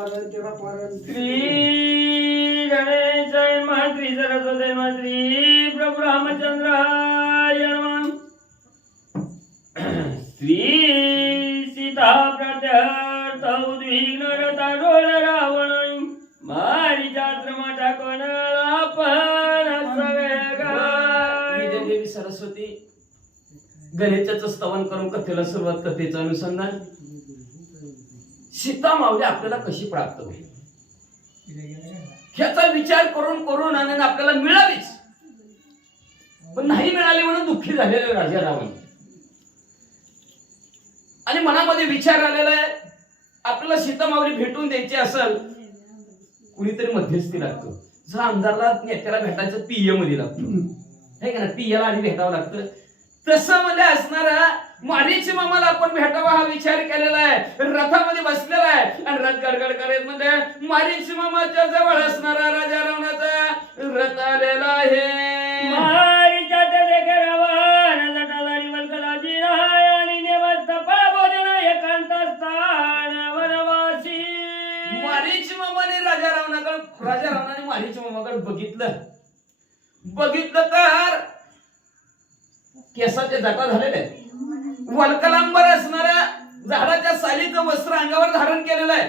श्री गणेश श्री सरस्वती श्री प्रभु रामचंद्र श्री सीता प्रत्यर्थ उद्विग्न रथा डोळ रावण मारीच्या माटा कोणाला पण देवी सरस्वती गणेशाचं स्तवन करून कथेला सुरुवात, कथेचं अनुसंधान. सीता मावली आपल्याला कशी प्राप्त होईल ह्याचा विचार करून करून आणि आपल्याला मिळावीच, पण नाही मिळाली म्हणून दुःखी झालेले राजा रावण. आणि मनामध्ये विचार आलेला आहे आपल्याला सीता मावली भेटून द्यायची असेल कुणीतरी मध्यस्थी लागतो. जर आमदारला नेत्याला भेटायचं पीए मध्ये लागतो हे का ना, पीएला आधी भेटावं लागतं. तसं मध्ये असणारा मारीची मामाला आपण भेटावा हा विचार केलेला आहे. रथामध्ये बसलेला आहे आणि रथ गडगड करत मध्ये मारीची मामाच्या जवळ असणारा राजा रावणाचा रथ आलेला आहे. मारीच्या रावण जटाधारी वल्कलाची राय आणि नेमस्त फळभोजन एकांत स्थान वनवासी. मारीची मामाने राजा रावणाने मारीची मामाकडे बघितलं तर केसाचे जटा झालेले आहेत. वल्कलांबर असणाऱ्या झाडाच्या सालीचं वस्त्र अंगावर धारण केलेलं आहे.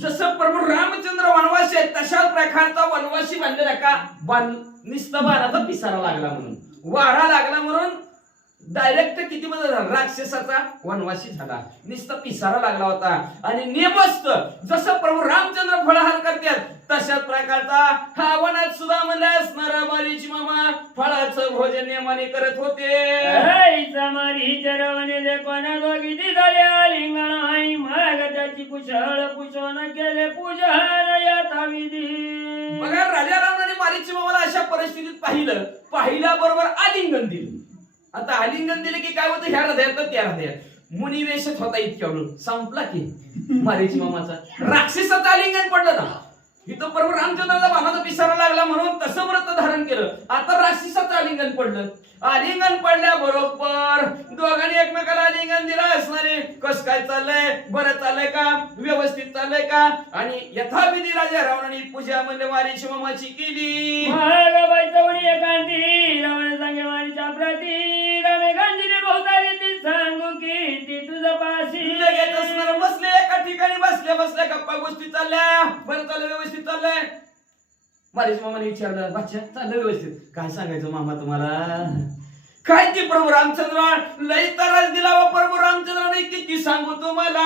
जसं प्रभू रामचंद्र वनवासी आहेत तशाच प्रकारचा वनवासी बांधलेला का बाणाचा पिसारा लागला म्हणून, वारा लागला म्हणून डायरेक्ट किती मध्ये राक्षसाचा वनवासी झाला, निस्ता पिसारा लागला होता. आणि नेमस्त जसं प्रभू रामचंद्र फळाहार करतात तशाच प्रकारचा हा वनात सुद्धा म्हणले असणारा मारीची मामा फळाचं भोजन नेमाने करत होते. बघा राजा रावणाने मारीची मामाला अशा परिस्थितीत पाहिल्याबरोबर आलिंगन दिलं. आता आलिंगन दिले की काय होतं, ह्या हृदयात त्या हृदयात मुनिवेशच होता इतक्या वेळ संपला की मारीची मामाचा राक्षसाचं आलिंगन पडलं ना. इथं प्रभू रामचंद्राला बाणाचा पिसारा लागला म्हणून तसं व्रत धारण केलं. आता राक्षसाचं आलिंगन पडलं. आलिंगन पडल्याबरोबर दोघांनी एकमेकाला आलिंगन दिलं असणारे कस काय चाललंय, बरं चाललंय का, व्यवस्थित चाललंय का. आणि यथाविधी राजा रावणाने पूजा म्हणजे मारीची मामाची केली. एकांती रावण सांगे मारीच्या प्रती रामे गांधीने बहुतारी ती सांगू की ती तुझं पाशी. लगेच असणार बसले एका ठिकाणी बसल्या गप्पा गोष्टी चालल्या, बरं चाललं व्यवस्थित चाललंय. मारीच्या मामाने विचारलं बादशा चाललं व्यवस्थित, काय सांगायचं मामा तुम्हाला. काय ती प्रभू रामचंद्र लई त्रास दिला व प्रभू रामचंद्राने किती सांगू तुम्हाला.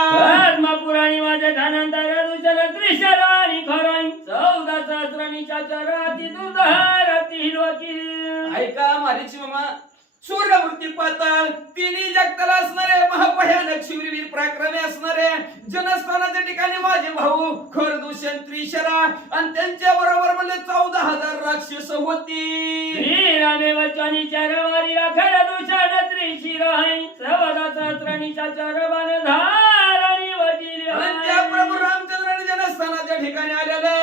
पुराणी माझ्या ध्यानांतर दुसर त्रिशर आणि खराई 14 सहस्रांनी चाचराती दुधाराती हिरवती. ऐका मारीची मामा, सूर्यमूर्ती पाताळ तिन्ही जगताला असणारे महाभयानक शिववीर पराक्रमी असणारे जनस्थानाच्या ठिकाणी माझे भाऊ खरदूषण त्रिशरा आणि त्यांच्या बरोबर म्हणजे 14,000 राक्षस होती. रामे वचनी चारवारी खरदूषण त्रिशिरा 14 सहस्रांनी चाचरबान धारणी वजीर. आणि त्या प्रभू रामचंद्राने जनस्थानाच्या ठिकाणी आलेले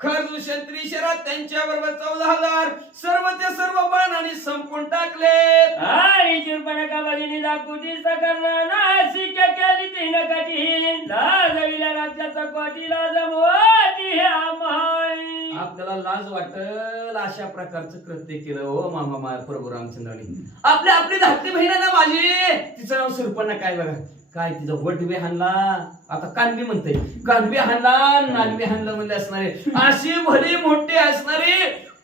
खरदूषण त्रिशरा त्यांच्या बरोबर 14,000 सर्वचे सर्व बाणाने संपून टाकले. आणि चिरपणका भगिनी दाखवती सकरला नाशिक केली तीन कटी लाजविल्या राज्याचा कोटीला जमवती हे आम्हाई. आपल्याला लाज वाटल अशा प्रकारचं कृत्य केलं हो मामा प्रभू रामचंद्राने. आपली धाकटी बहीण आहे ना माझी, तिचं नाव सुरपणा काय बघा, काय तिचं वटवे हाणला, आता कानबी म्हणते, कानबी हाणला नानबी हाणलं म्हणजे असणारे अशी भली मोठी असणारी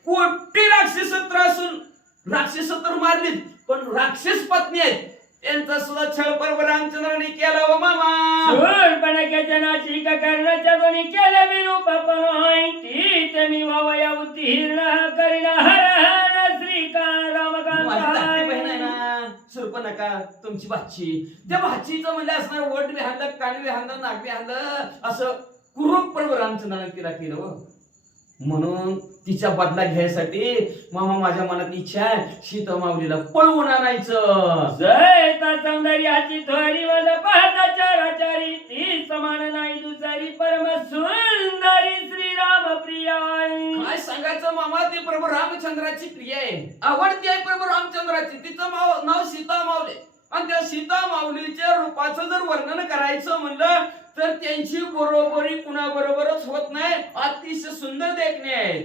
कोटी राक्षस त्रासून राक्षस तर मारलीत पण राक्षस पत्नी आहेत त्यांचा सुद्धा छळ प्रभू रामचंद्राने केला व मामा. शूरपणखेच्या नाशिक करण्याच्या दोन्ही केले विरूप पण होय ती ते वावया उत्तीर्ण करीना हर हर श्रीकांत रामकांत. बहीण आहे ना शूरपणखा तुमची भाची, त्या भाचीचं म्हणजे असणार वट बी हाणलं, कान बी हाणलं, नाक बी हाणलं, असं कुरूप प्रभू रामचंद्राने तिला केलं व. म्हणून तिचा बदला घ्यायसाठी मामा माझ्या मनात इच्छा आहे सीता माऊलीला पळवून आणायचं. जय ता सौंदर्याची थोरी वद पाहता चाराचारी ती समान नाही दुसरी परम सुंदरी श्रीराम प्रिया. काय सांगायचं मामा, ती प्रभू रामचंद्राची प्रिय आहे, आवडती आहे प्रभू रामचंद्राची. तिचं नाव सीता माऊली आणि त्या सीता माऊलीच्या रूपाचं जर वर्णन करायचं म्हणलं तर त्यांची बरोबरी कुणाबरोबरच होत नाही. अतिशय सुंदर देखणे आहेत.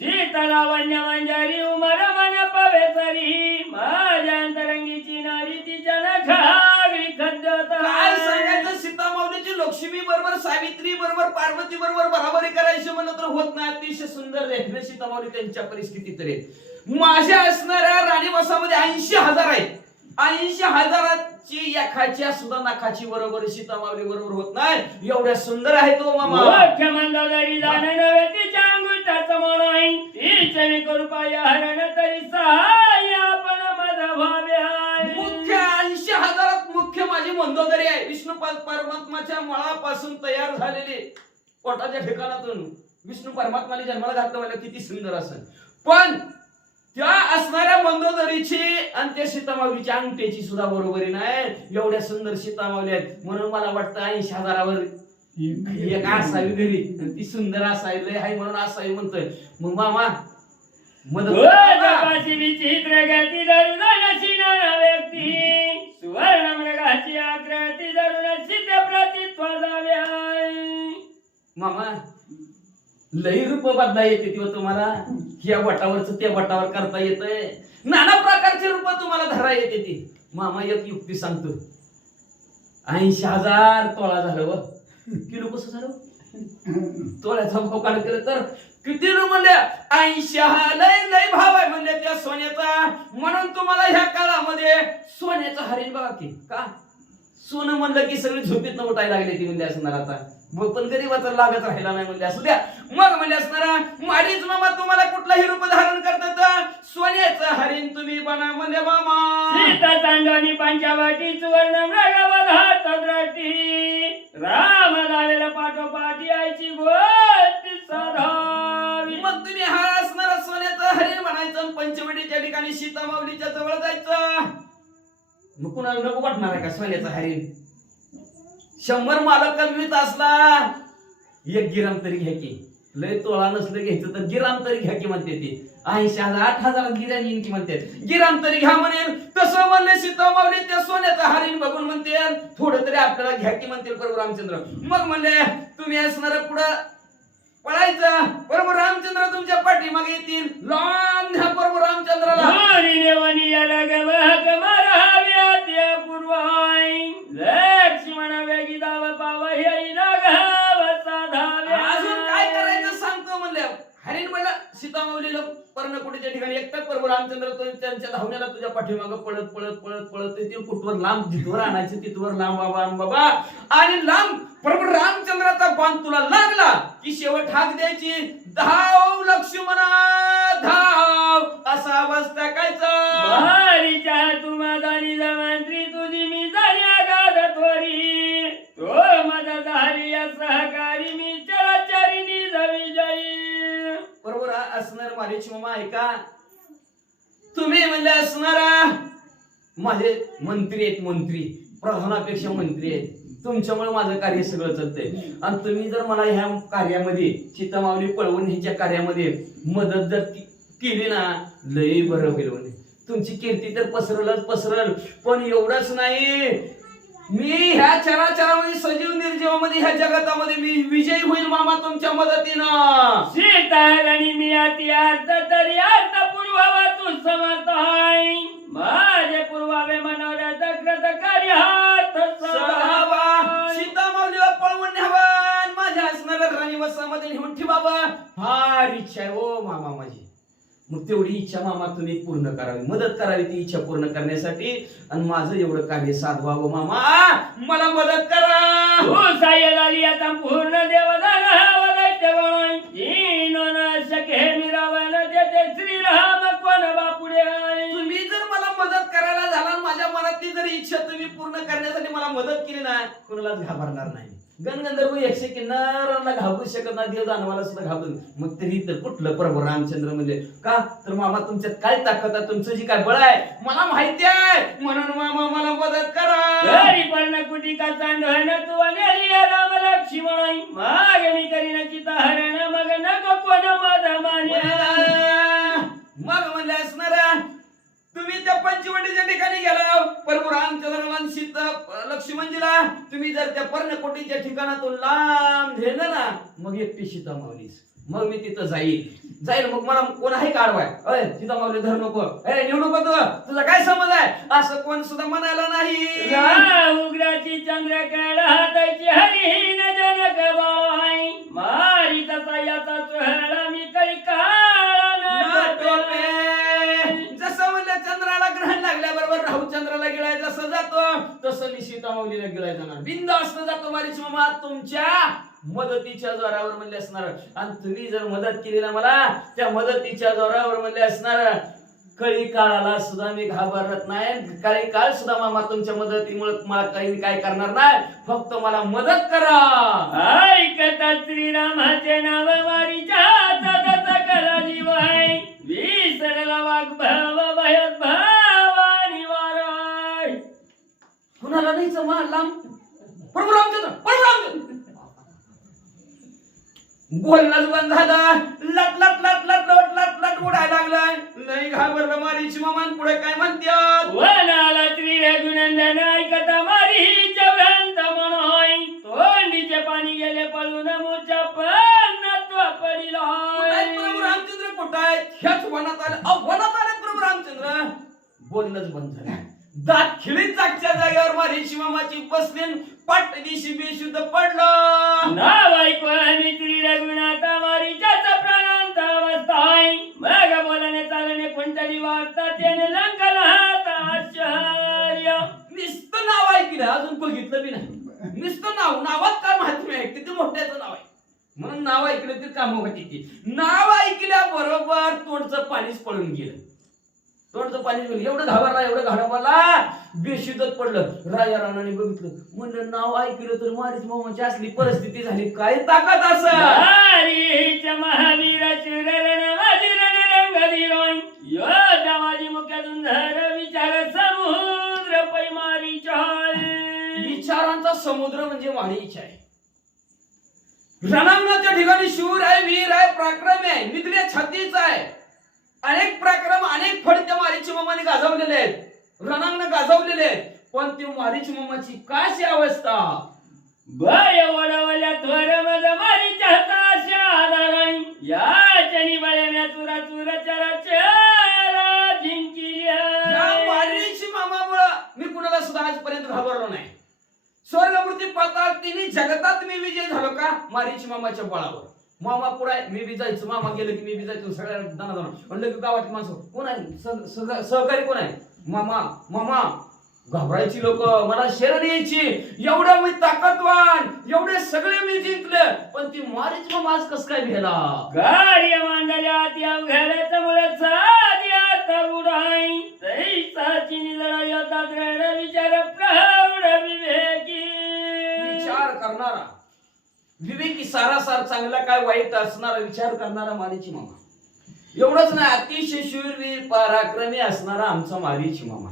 सीताला वन्य मंजारी उमर मन पवेसरी माझ्या अंतरंगीची नारी तिच्या नखागरी खद्दत. काय सांगायचं, सीतामाऊलीची लक्ष्मी बरोबर, सावित्री बरोबर, पार्वती बरोबर बराबरी करायची म्हणलं तर होत नाही. अतिशय सुंदर देखणे सीतामाऊली त्यांच्या परिस्थितीत तरी. माझ्या असणाऱ्या राणीवासामध्ये 80,000 आहेत. 80,000ची एकाच्या सुद्धा नाकाची बरोबर सीतामाऊली बरोबर होत नाही. एवढ्या सुंदर आहे तो मामा. मुख्य मंदोदरी जाण नव्हे तिच्या अंगुठाचं म्हणून तिच्या कृपया हरण तरी सहाय्य आपण माझा भावे आहे. मुख्य 80,000 मुख्य माझी मंदोदरी आहे. विष्णू परमात्माच्या मळापासून तयार झालेली, पोटाच्या ठिकाणातून विष्णू परमात्माने जन्माला घातलं मला किती सुंदर असं. पण त्या असणाऱ्या मंदोदरीची आणि त्या सीतामाऊलीच्या अंगठ्याची सुद्धा बरोबरी नाही. एवढ्या सुंदर सीतामाऊली आहेत. म्हणून मला वाटतं 80,000वर एक असावी घरी, ती सुंदर असावी, लय आहे म्हणून असावी म्हणतोय. मग मामा मदत विचित्र गती धरून अशी नाना व्यक्ती सुवर्ण मृगाची आकृती धरून सिद्ध प्रतित्व जावे. मामा लई रूप बदला येते तेव्हा तुम्हाला. या वटावरच त्या वटावर करता येतंय. नाना प्रकारची रूप तुम्हाला धरा येते ती. मामा एक युक्ती सांगतो. 80,000 तोळा झालं व किलो कसं झालं तोळ्याचा भाव काढ केलं तर किती रू म्हणले 80 लय लय भाव आहे म्हणले त्या सोन्याचा. म्हणून तुम्हाला ह्या काळामध्ये सोन्याचं हरिण बघा की का सोनं म्हणलं की सगळी झोपेत उठायला लागले ती म्हणजे असणार. आता मग पण गरीबाचा लागत राहिला नाही म्हणजे असू द्या. मग म्हणजे असणारा माडीच मामा तुम्हाला कुठलाही रूप धारण करतात. सोन्याचं हरिण तुम्ही बना म्हणजे मामा. सीता चांदणी पंचवटी सुवर्ण मृगवधात द्रष्टी राम दावेला पाठोपाठी आईची गोष्ट साधावी. मग तुम्ही हा असणारा सोन्याचं हरिण म्हणायचं. पंचवटीच्या ठिकाणी सीतामाऊलीच्या जवळ जायचं. मग कुणाला नको वाटणार आहे का सोन्याचं हरिण? 100 मालक कमीत असला एक गिराम तरी घ्या की. लय तोळा नसलं घ्यायचं तर गिराम तरी घ्या की म्हणते ती. 80,000 8,000 गिराम येईन की म्हणते. गिराम तरी घ्या म्हणेल. तसं म्हणले सीतामाऊली त्या सोन्याचं हरिण बघून म्हणते थोडं तरी आपल्याला घ्या की म्हणते प्रभू रामचंद्र. मग म्हणले तुम्ही असणार पुढं पळायचं. प्रभू रामचंद्र तुमच्या पाठीमागे येतील. लांब ध्या प्रभू रामचंद्राला. अजून काय करायचं सांगतो म्हणले. हरिण म्हणलं सीतामाऊलीला पर्णकुटीच्या ठिकाणी एकटा प्रभू रामचंद्र त्यांच्या धावण्याला तुझ्या पाठीमागं पळत पळत पळत पळत येतील. कुठवर लांब जिथवर आणायचं तिथवर लांब बाबा आणि लांब प्रभू रामचंद्राचा बाण तुला लागला की शेवट हाक द्यायची. धाव लक्ष्मणा धाव असा आवाज टाकायचा. तू माझा निजमंत्री तुझी मी झाली गाधत्वरी तो माझा झाली सहकारी मी चराचरी निज विजयी. बरोबर असणार मारेची मामा ऐका. तुम्ही म्हणले असणारा माझे मंत्री आहेत. मंत्री प्रधानापेक्षा मंत्री आहेत. तुमच्यामुळे माझं कार्य सगळं चालतंय. आणि तुम्ही जर मला ह्या कार्यामध्ये सीतामाऊली पळवून ह्याच्या कार्यामध्ये मदत जर केली ना लय बरं होईल म्हणे. तुमची कीर्ती तर पसरलच पसरल. पण एवढंच नाही, मी ह्या चराचरामध्ये सजीव निर्जीवामध्ये ह्या जगतामध्ये मी विजयी होईल मामा तुमच्या मदतीनं. सीताराणी मी अति अर्थ तरी अर्थ पूर्वावा तू समर्थ आहे. माझे पूर्वावे मनोरथ कृत कार्य हात सहावा. सीतामाऊलीला पळवून न्यावं माझ्या असणाऱ्या राणीवासामध्ये नेऊन ठेवावं फार इच्छा आहे ओ मामा माझी. मग तेवढी इच्छा मामा तुम्ही पूर्ण करावी, मदत करावी ती इच्छा पूर्ण करण्यासाठी. आणि माझं एवढं कार्य साधवावं मामा मला मदत करा. हो साय झाली आता पूर्ण देवदान दैत्य म्हणून शके मिरावण देते श्रीराम कोण बापुडे. तुम्ही जर मला मदत करायला झाला माझ्या मनातली जर इच्छा तुम्ही पूर्ण करण्यासाठी मला मदत केली ना कोणालाच घाबरणार नाही. गणगंधर्व 100 किन्नरांना घाबरू शकत नाही. देव दानवाला सुद्धा घाबरून. मग तरी तर कुठलं प्रभू रामचंद्र म्हणजे का तर मामा तुमच्यात काय ताकद आहे, तुमचं जी काय बळ आहे मला माहिती आहे. म्हणून मामा मला मदत करा. पर्णकुटी का चांडवण तू अनेली राम लक्ष्मण माग मी करीन चिता हरण मग नको कोण माझा मान्य. मग म्हणले असणारा तुम्ही त्या पंचवटीच्या ठिकाणी गेला प्रभू रामचंद्राला आणि सीता लक्ष्मणजीला तुम्ही जर त्या पर्णकोटीच्या ठिकाणातून लांब नेलं ना मग एकटी सीता मावलीस मग मी तिथं जाईल मग मला कोण आहे का अडवाय अय सीता मावली धर नको अरे नेऊ नको तुझा काय समज आहे असं कोण सुद्धा म्हणायला नाही उग्राची चंद्रकड हाताची हरिहीन जनक बाई मारी तसा याचा चोहरा मी काही जसं म्हणलं चंद्राला ग्रहण लागल्याबरोबर राहू चंद्राला गिळाय जसं जातो तसं मी सीता माऊलीला गिळाय जाणार बिनधास्त जातो मारीच मामा तुमच्या मदतीच्या जोरावर म्हणले असणार आणि तुम्ही जर मदत केली ना मला त्या मदतीच्या जोरावर म्हणले असणार कळी काळाला सुद्धा मी घाबरत नाही कळी काळ सुद्धा मामा तुमच्या मदतीमुळे मला काही काय करणार नाही फक्त मला मदत करा ऐकता श्रीरामाचे नाव मारीच्या हातात कला जीव आहे विसरला वाघ भाव भयत भावानी वाराय कुणाला नाही लांब प्रभू रामचंद्र बोलणं बंद झालं लट लट लट लट लट लट लट उडायला लागलाय नाही घाबरलं मारीची मामान पुढे काय म्हणतात वनाला श्री रघुनंदन ऐकता मारीच्या भ्रांत म्हणोय तोंडीचे पाणी गेले पळून मूर्छा पन्नत्व पडिलोय प्रभू रामचंद्र कुठं आहे ह्याच वनात आले प्रभू रामचंद्र बोलणंच बंद झालं दात खिळीत जागच्या जागेवर मारीची मामाची बसली पट दिशी बेशुद्ध पडलं नाव ऐकून श्री रघुनाथ मारीच्याच प्राणांत अवस्थाय मग बोलणे चालणे कोणतरी वार्ता त्याने लंकन हात आश्चर्य नुसतं नाव ऐकलं अजून बघितलं बी नाही नुसतं नावात काय महात्म्य आहे किती मोठ्याचं नाव आहे म्हणून नाव ऐकलं तर काम होती ती नाव ऐकल्याबरोबर तोंडचं पाणीच पळून गेलं तोंडचं पाणी एवढं घाबरला बेशुद्धच पडलं राजा राणाने बघितलं म्हणलं नाव ऐकलं तर मारीच मामाची असली परिस्थिती झाली काय ताकद असं महावीर योद्धा माझी मुख्यातून धर विचार समुद्र पैमारीच्या विचारांचा समुद्र म्हणजे मारीच आहे रणांगणाच्या ठिकाणी शूर आहे वीर आहे पराक्रमी आहे निधड्या छातीचा आहे अनेक पराक्रम अनेक फड त्या मारीची मामाने गाजवलेले आहेत रणांगण गाजवलेले आहेत पण ते मारीची मामाची काशी अवस्था भय वडवल्या थोर मज मारीच्या हाताशी आधाराई याच्या निबळ्या चुरा चुरा चरा चरा जिंकिल्या मारीची मामामुळे मी कुणाला सुद्धा आजपर्यंत घाबरलो नाही स्वर्गमूर्ती पाताळ तिन्ही जगतात मी विजय झालो का मारीची मामाच्या बळावर मामा पुढे मी बी जायचं मामा गेलं की मी बी जायचो सगळ्या दाना म्हणलं की गावातली माणसं कोण आहे सहकारी कोण आहे मामा घाबरायची लोक मला शरण यायची एवढं मी ताकदवान एवढे सगळे मी जिंकले पण ती मारीच मामा आज कस काय भेला कार्य मांडल्या त्या घराच्या मुळे साध्या उडाई तैसाची निजळा योद्धा दृढ विचार प्रौढ विवेकी विचार करणारा विवेकी सारासार चांगला काय वाईट असणारा विचार करणारा मारीची मामा एवढंच नाही अतिशय शूरवीर पराक्रमी असणारा आमचा मारीची मामा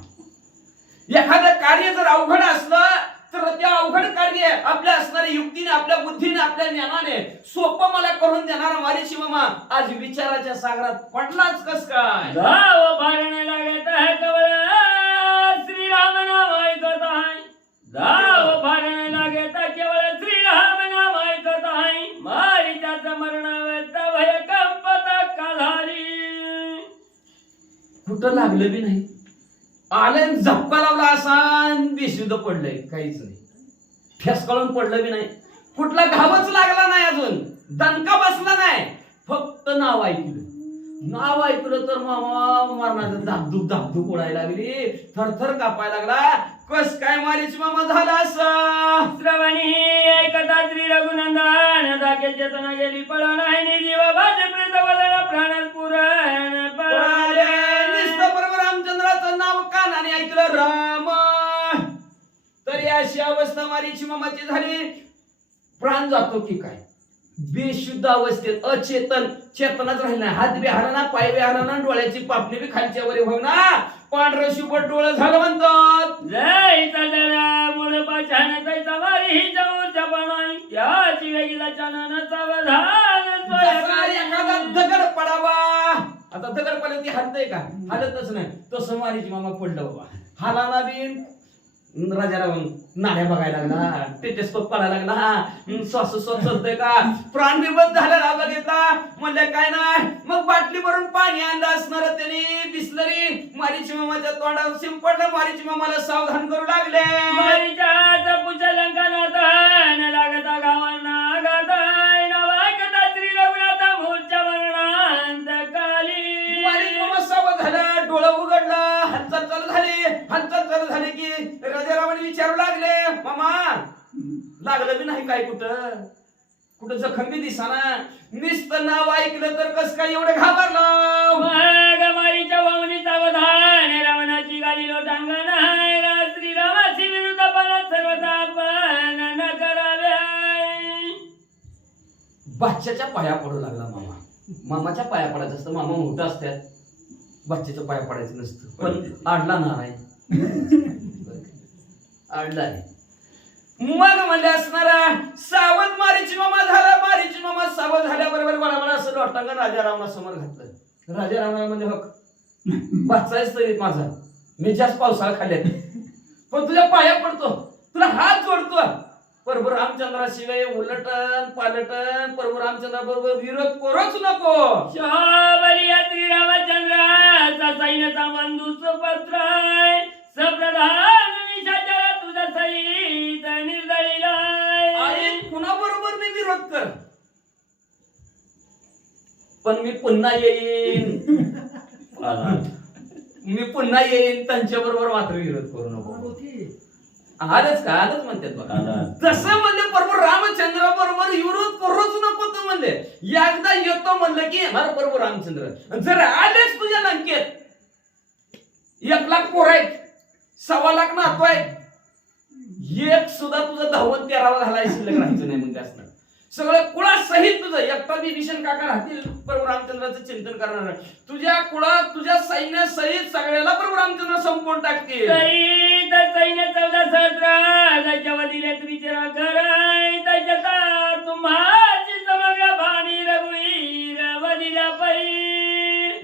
एखादं कार्य जर अवघड असलं तर त्या अवघड कार्य आपल्या असणाऱ्या युक्तीने आपल्या बुद्धीने आपल्या ज्ञानाने सोपं मला करून देणारा मारीची मामा आज विचाराच्या सागरात पडलाच कस काय धाव फारण लागत आहे केवळ श्रीराम नाम ऐकत आहे धाव फारण लागत केवळ श्रीराम नाम ऐकत आहे मारीच्याच मरणावत भय कंपत काधारी कुठं लागलं बी नाही आले झपका लावला असा बेशुद्ध पडलंय काहीच नाही ठेसकाळून पडलं बी नाही कुठला घावच लागला नाही अजून दणका बसला नाही फक्त नाव ऐकलं तर मामा मरणाचं धाकधूक उडायला लागली थरथर कापायला लागला कस काय मारीच मामा झाला असं श्रवणी ऐकता श्री रघुनंदन दाखे चेतना गेली पळून आहे जीव भाजे प्रेत वदन प्राण पुराण पळाले रामचंद्राचं नाव कानाने ऐकलं राम तरी अशी अवस्था मारीची मामाची झाली प्राण जातो की काय बेशुद्ध अवस्थेत अचेतन चेतनाच राहिल नाही हात बी हलना पाय बी हलना डोळ्याची पापणी बी खालच्या वर होईना पांढरं शुभट डोळं झालं म्हणतात जय चंद्रा मुळ पाछान तैसा वारी ही जवळच्या बनाई त्याची वेगळा चानन सावधान एखादा दगड पडावा आता दगड पडलं ती हलतय का? हलतच नाही. तसं मारीची मामा पडलं बाबा. हालाना बिन राजाराम नाण्या बघायला लागला, टेटेस्कोप पडायला लागला, श्वासोश्वास चलतोय का, प्राण बिबत झाला लावला घेतला. म्हणलं काय नाही. मग बाटली भरून पाणी आणलं असणार त्याने, बिस्लरी. मारीची मामाच्या तोंडावर शिंपडलं. मारीची मामाला सावधान करू लागले. मारीच्या पुचलंका नाथान लागता गावांना गाताय नवाकता श्री रघुनाथ मूर्च्या मरणांत काली. मारीची मामा सावध झाला, डोळं उघडलं, हालचाल चालू झाली. हालचाल चालू झाली की राजारामाने विचारू लागले, मामा लागलं बी नाही काय? कुठं कुठं जखम बी दिसाना. नुसतं नाव ऐकलं तर कस काय एवढं घाबरलं? मग मारीच्या वामनी सावधान रावणाची गाली लोटांगण आहे. श्रीरामाची विरुद्ध पण सर्वता पण न करावे. बादशाच्या पाया पडू लागला मामा. मामाच्या पाया पडायचं असतं, मामा मोठं असतात, बादशाच्या पाया पडायचं नसतं. पण आडला नाराय आडलाय. मग म्हणजे असणारा सावध मारीची मामा झाला. मारीची मामा सावध झाल्याबरोबर बरोबर असं लोटांगण राजारामना समोर घातलं. राजारामना म्हणजे हो बादशाच तरी माझा, मी जास्त पावसाळा खाल्ल्यात, पण तुझ्या पाया पडतो, तुला हात जोडतो. प्रभू रामचंद्राशिवाय उलटन पालटन प्रभू रामचंद्रा बरोबर विरोध करूच नको. शोभलिया श्रीरामचंद्राचा सैन्याचा बंधू सुपत्र सप्रधान निशाचर तुझा सहित निर्दळीला. आई कुणाबरोबर मी विरोध कर, पण मी पुन्हा येईन. मी पुन्हा येईन, त्यांच्या बरोबर मात्र विरोध करू नको. आलंच का? आलंच म्हणतात बघा. तसं म्हणले प्रभू रामचंद्र बरोबर विरोध करूच नको तू म्हणले. एकदा येतो म्हणलं की अरे प्रभू रामचंद्र जर आलेच तुझ्या लंकेत, 1,00,000 पोर आहेत, 1,15,00,000 नातू आहेत, एक सुद्धा तुझं 10व 13व घालायला शिल्लक राहायचं नाही. म्हणजे असणार सगळं कुळासहित तुझं एकटा विभीषण काका राहतील प्रभू रामचंद्राचं चिंतन करणार. तुझ्या कुळात तुझ्या सैन्यासहित सगळ्याला प्रभू रामचंद्र संपवून टाकतील. सैन्य 14 सहस्र त्याच्या वदिले त्रिचरा कराय त्याच्या तुम्हाची समग्र बाणी रघुवीर वदिला पै.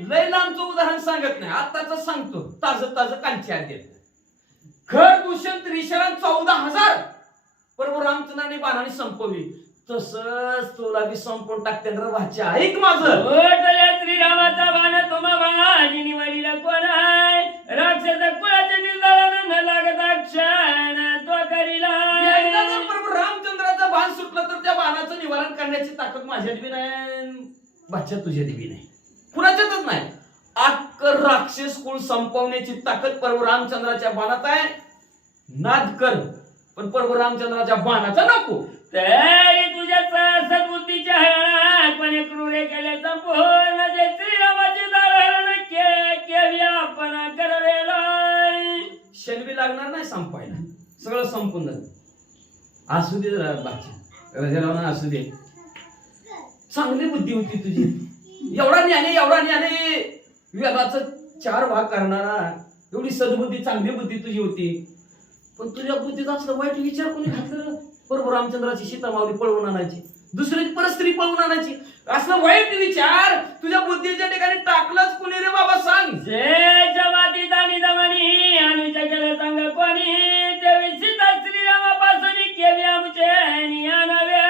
लय लांबचं उदाहरण सांगत नाही, आताच सांगतो. ताजं ताजं कांची आले. घर दूषण त्रिशरण 14,000 प्रभू रामचंद्राने बाणाने संपवली. तसंच तुला बी संपवून टाकते ना भाच्या. ऐक माझं. श्रीरामाचा बाण तुम्हा बाजी निवडीला कोण आहे? राक्षस कुळाच्या निर्दळन न लागता क्षण तो करीला. एकदा जर प्रभू रामचंद्राचा बाण सुटलं तर त्या बाणाचं निवारण करण्याची ताकद माझ्यात बी नाही, भाच्या तुझ्यात बी नाही, कुणाच्यातच नाही. अख्ख राक्षस कुळ संपवण्याची ताकद प्रभू रामचंद्राच्या बाणात आहे. नाद कर, पण प्रभू रामचंद्राच्या बाणाचा नको. तरी तुझ्या सद्बुद्धीच्या हरणापणे क्रूरे केले संपूर्ण जे श्रीरामाचे दारण केली आपण करवेला. शनबी लागणार नाही संपायला, सगळं संपून जात. असू दे बाकी राजारावना, असू दे. चांगली बुद्धी होती तुझी. एवढा ज्ञानी वेदाचं 4 भाग करणारा, एवढी सद्बुद्धी चांगली बुद्धी तुझी होती. पण तुझ्या बुद्धीत असलं वाईट विचार कोणी घातलं? प्रभू रामचंद्राची सीता माऊली पळवून आणायची, दुसऱ्याची परस्त्री पळवून आणायची, असलं वाईट विचार तुझ्या बुद्धीच्या ठिकाणी टाकलंच कुणी रे बाबा? सांग. जे जमातीत आणि दमनी अनुच्या केलं सांग कोणी, ते सीता श्रीरामापासून केली आमचे नियानवे.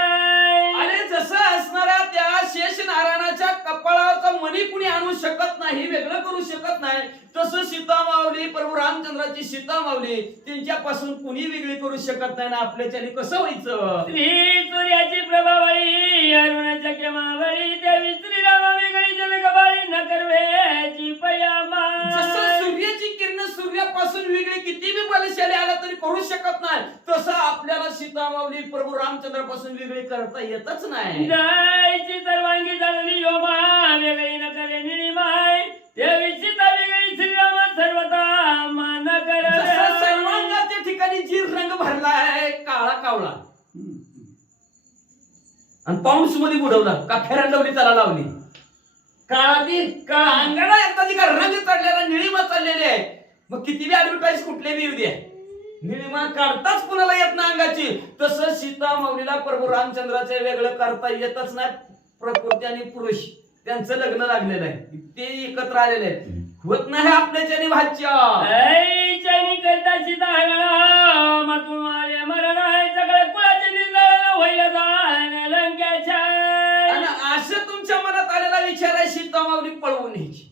अरे जसं असणाऱ्या त्या शेष नारायणाच्या कपाळाचा मणी कुणी आणू शकत नाही, वेगळं करू शकत नाही, तसं सीता माऊली प्रभू रामचंद्राची सीता माऊली त्यांच्यापासून कुणी वेगळी करू शकत नाही ना. आपल्याच्याने कसं व्हायचं? श्री सूर्याची प्रभावळी अरुणाच्या केमावळी देवी श्रीरामा वेगळी जनगबाळी न करवेची पयामा. जसं सूर्याची किरण सूर्यापासून वेगळी किती बी बलशाली आला तरी करू शकत नाही, तसं आपल्याला सीता माऊली प्रभू रामचंद्रापासून वेगळी करता येतच नाही. जायची सर्वांगी जळली योमा वेगळी न करे निळीमाय, देवी सीता वेगळी श्रीराम सर्वता मान करे. सर्वांगाच्या ठिकाणी जी रंग भरलाय काळा कावळा आणि पाऊंड्स मध्ये बुडवला का फेरन लावली त्याला लावली काळा ती काळा अंगाला एकदा का रंग चढलेला निळीमा चाललेली आहे. मग किती बी ऍडव्हर्टाईज कुठले बी येऊ द्या, निळीमा काढताच कुणाला येत ना अंगाची. तसं सीता माऊलीला प्रभू रामचंद्राचे वेगळं करता येतच नाही. प्रकृती आणि पुरुष त्यांचं लग्न लागलेलं आहे, ते एकत्र आलेले आहेत. होत नाही आपल्याच्याने भाच्या. ऐच्यानी करताशी दाहरणा मातून मारे मरण आहे सगळं कुळाचे निंदण होईल जाण लंक्याच्या. आणि असं तुमच्या मनात आलेला विचार आहे सीतामावली पळवून न्यायची.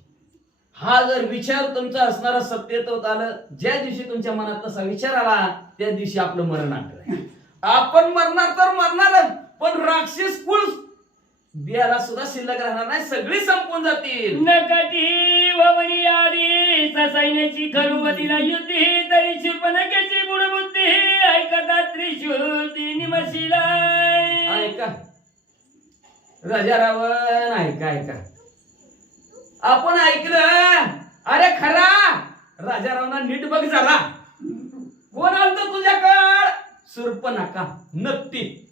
हा जर विचार तुमचा असणारा सत्यत होत आलं, ज्या दिवशी तुमच्या मनात तसा विचार आला त्या दिवशी आपलं मरण आलं. आपण मरणार तर मरणारच, पण राक्षस कुळ बियाला सुद्धा शिल्लक राहणार नाही, सगळी संपून जातील. नकटी ववनी आधी सैन्याची करुवतीला युद्धी तरी शिल्पनकेची बुडबुद्धी ऐकता त्रिशूलती निमशिला. ऐका राजा रावण, ऐका ऐका, आपण ऐकलं. अरे खरा राजा रावणा नीट बघ जरा, कोण आलत तुझ्याकड? शूर्पणखा नक्की.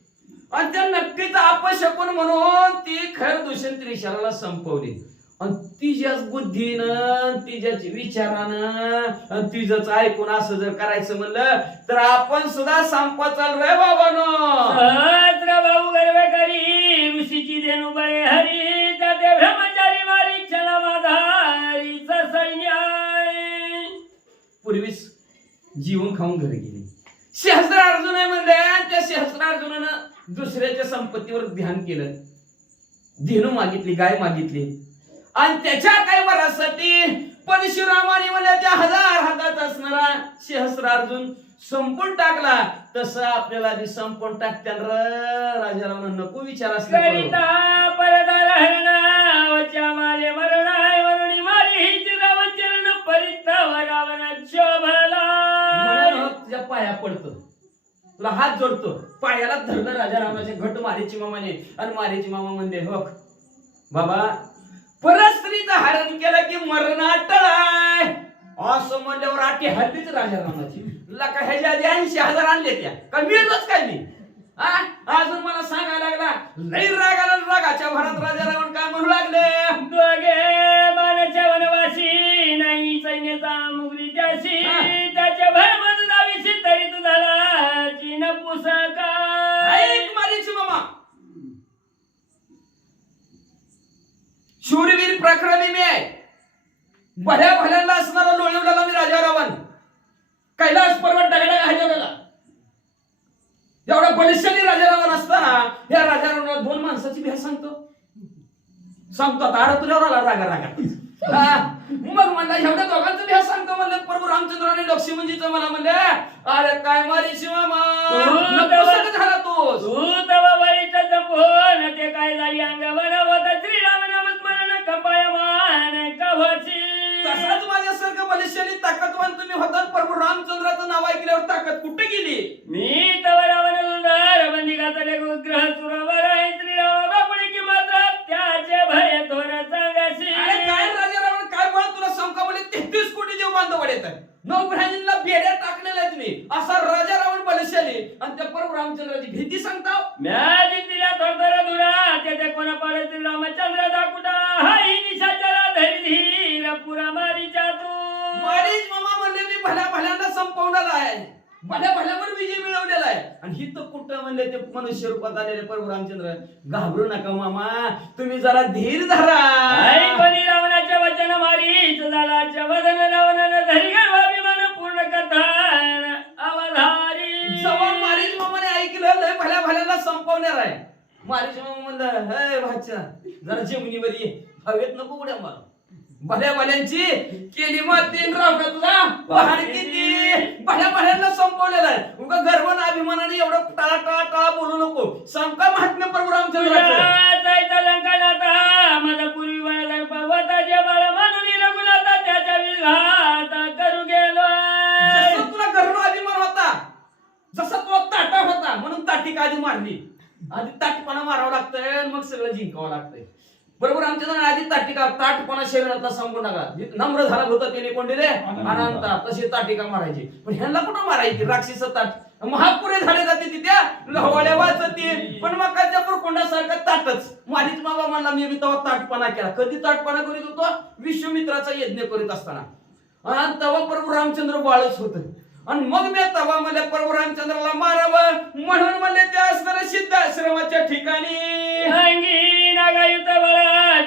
आणि त्या नक्कीचा अपशकुन म्हणून ती खर दूषण त्रिशलाला संपवली. आणि तिच्याच बुद्धीनं, तिच्याच विचारानं, तिचंच ऐकून असं जर करायचं म्हणलं तर आपण सुद्धा संपत चाललोय बाबानो. सहस्र भाऊ गर्व करी ऋषीची देणू बळे हरी त्याते ब्रह्मचारी मारी क्षणा माधारीच सैन्य. पूर्वीच जीवन खाऊन घरी गेले. सहस्र अर्जुन आहे म्हणले, त्या सहस्र अर्जुनानं दुसऱ्याच्या संपत्तीवर ध्यान केलं. धेनू मागितली, गाय मागितली, आणि त्याच्या काही वरासाठी परशुरामाने म्हणल्या त्या 1000 हातात असणारा सहस्र अर्जुन संपून टाकला. तसं आपल्याला आधी संपून टाकत्यान राजा रावण. नको विचार असला करिता परदार हरणावच्या माले मरण आहे वरुणी मारी हिची रावण चरण परित्ताव रावण शोभला. तुझ्या पाया पडतो, तुला हात जोडतो, पायाला धरलं राजा रावणाचे घट मारीची मामाने. आणि मारीची मामा म्हणले, हो बाबा परस्त्रीचं हरण केलं की मरण अटळाय असं म्हणल्यावर आठी हल्लीच राजा रावणाची. लका ह्याच्या आधी 80,000 आणले त्या का मिळतच काय मी? अजून मला सांगायला लागला लई राग आला. रागाच्या भरात राजा रावण काय म्हणू लागले? दोघे मानाच्या वनवासी नाही सैन्याचा मुगली त्याशी त्याच्या भय मजदाविशी तरी तुझाला चिन पुसका. ऐक मारीची मामा, शूरवीर प्रक्रमी मी आहे. भल्या भल्यांना असणारा लोळवलेला मी राजा रावण. कैलास पर्वत डगडग हलवलेला एवढा बलिष्ठानी राजा रावण असताना या राजा रावणाला 2 माणसाची भ्या सांगतो आता तुझ्यावर आला रागा रागा. मग म्हणला एवढ्या दोघांचं भ्या सांगतो म्हणलं. प्रभू रामचंद्र आणि लक्ष्मणजीचं मला म्हणले, अरे काय मारीची मामा झाला तोच तू तव वळीचा जपून ते काय झाली अंगावर होता श्रीराम नाम स्मरण कपायमान कवची. तसाच माझ्यासारखं बलिष्ठानी ताकदवान तुम्ही होता. प्रभू रामचंद्राचं नाव ऐकल्यावर ताकद कुठे गेली? मी तव रावण दुंदर बंदी घातले ग्रह सुरावर आहे श्रीराम बापुडी की मात्र त्याचे भय थोर सांगाशी. काय राजा रावण काय बोल तुला संकामध्ये 33 कोटी जीव बांधव येत आहे. 9 ब्राह्मणांना बेड्या टाकलेल्या आहेत मी. असा राजा रावण बलिष्ठानी आणि त्या प्रभू रामचंद्राची भीती सांगताव. म्याजी तिला थोडर दुरा ते कोणा पडत रामचंद्र दाकुटा हाई निशाचरा धरी धीर पुरा मारीच्या तू. मारीच मामा म्हणले मी भल्या भल्यांना संपवणार आहे, भल्या भल्यावर विजय मिळवलेला आहे. आणि ही तर कुठं म्हणले ते मनुष्य रूपात आलेले प्रभू रामचंद्र. घाबरू नका मामा, तुम्ही जरा धीर धरा. कोणी रावणाच्या वचन मारीच झालाच्या वदन रावणानं धरी गर्भाभिमान पूर्ण कथान अवधारी. जवळ मारीच मामाने ऐकलं लय भल्या भल्यांना संपवणार आहे. मारीच मामा म्हणलं, हे भाच्या जरा जेवणीवर ये, हवेत नको उड्या मार. भल्या भल्यांची केली मग 3 रावणा तुझा पहाड किती भल्या भल्यांना संपवलेला आहे. उगा गर्व आणि अभिमानाने एवढं टाळा टाळा टाळा बोलू नको. संका महात्म्य प्रभू रामचंद्राचं. लंका नाथा माझा पूर्वी बाळा पर्वता जे बाळा मानून रघुनाथा त्याच्या विघात करू गेलो. जसं तुला गर्व अभिमान होता, जसा तुला ताटा होता म्हणून ताटी आधी मारली. आधी ताटपणा मारावं लागतंय मग सगळं जिंकावं लागतंय. बरोबर आमच्या आधी ताटिका ताटपणा शरीरातला संपून टाका. नम्र झाला होता त्याने कोण दिले अनंता तशी ताटिका मारायची. पण ह्यांना कुठं मारायची? राक्षस ताट महापुरे झाले जाते तिथे लहवाड्या वाचते. पण मग काय कोंडासारखं ताटच. मारीच बाबा म्हणला मी तेव्हा ताटपणा केला. कधी ताटपणा करीत होतो? विश्वमित्राचा यज्ञ करीत असताना. आणि तेव्हा प्रभू रामचंद्र बाळच होत. आणि मग मी तेव्हा मला प्रभू रामचंद्राला मारावं म्हणून म्हणले त्या असणाऱ्या सिद्धाश्रमाच्या ठिकाणी नागायुत बळा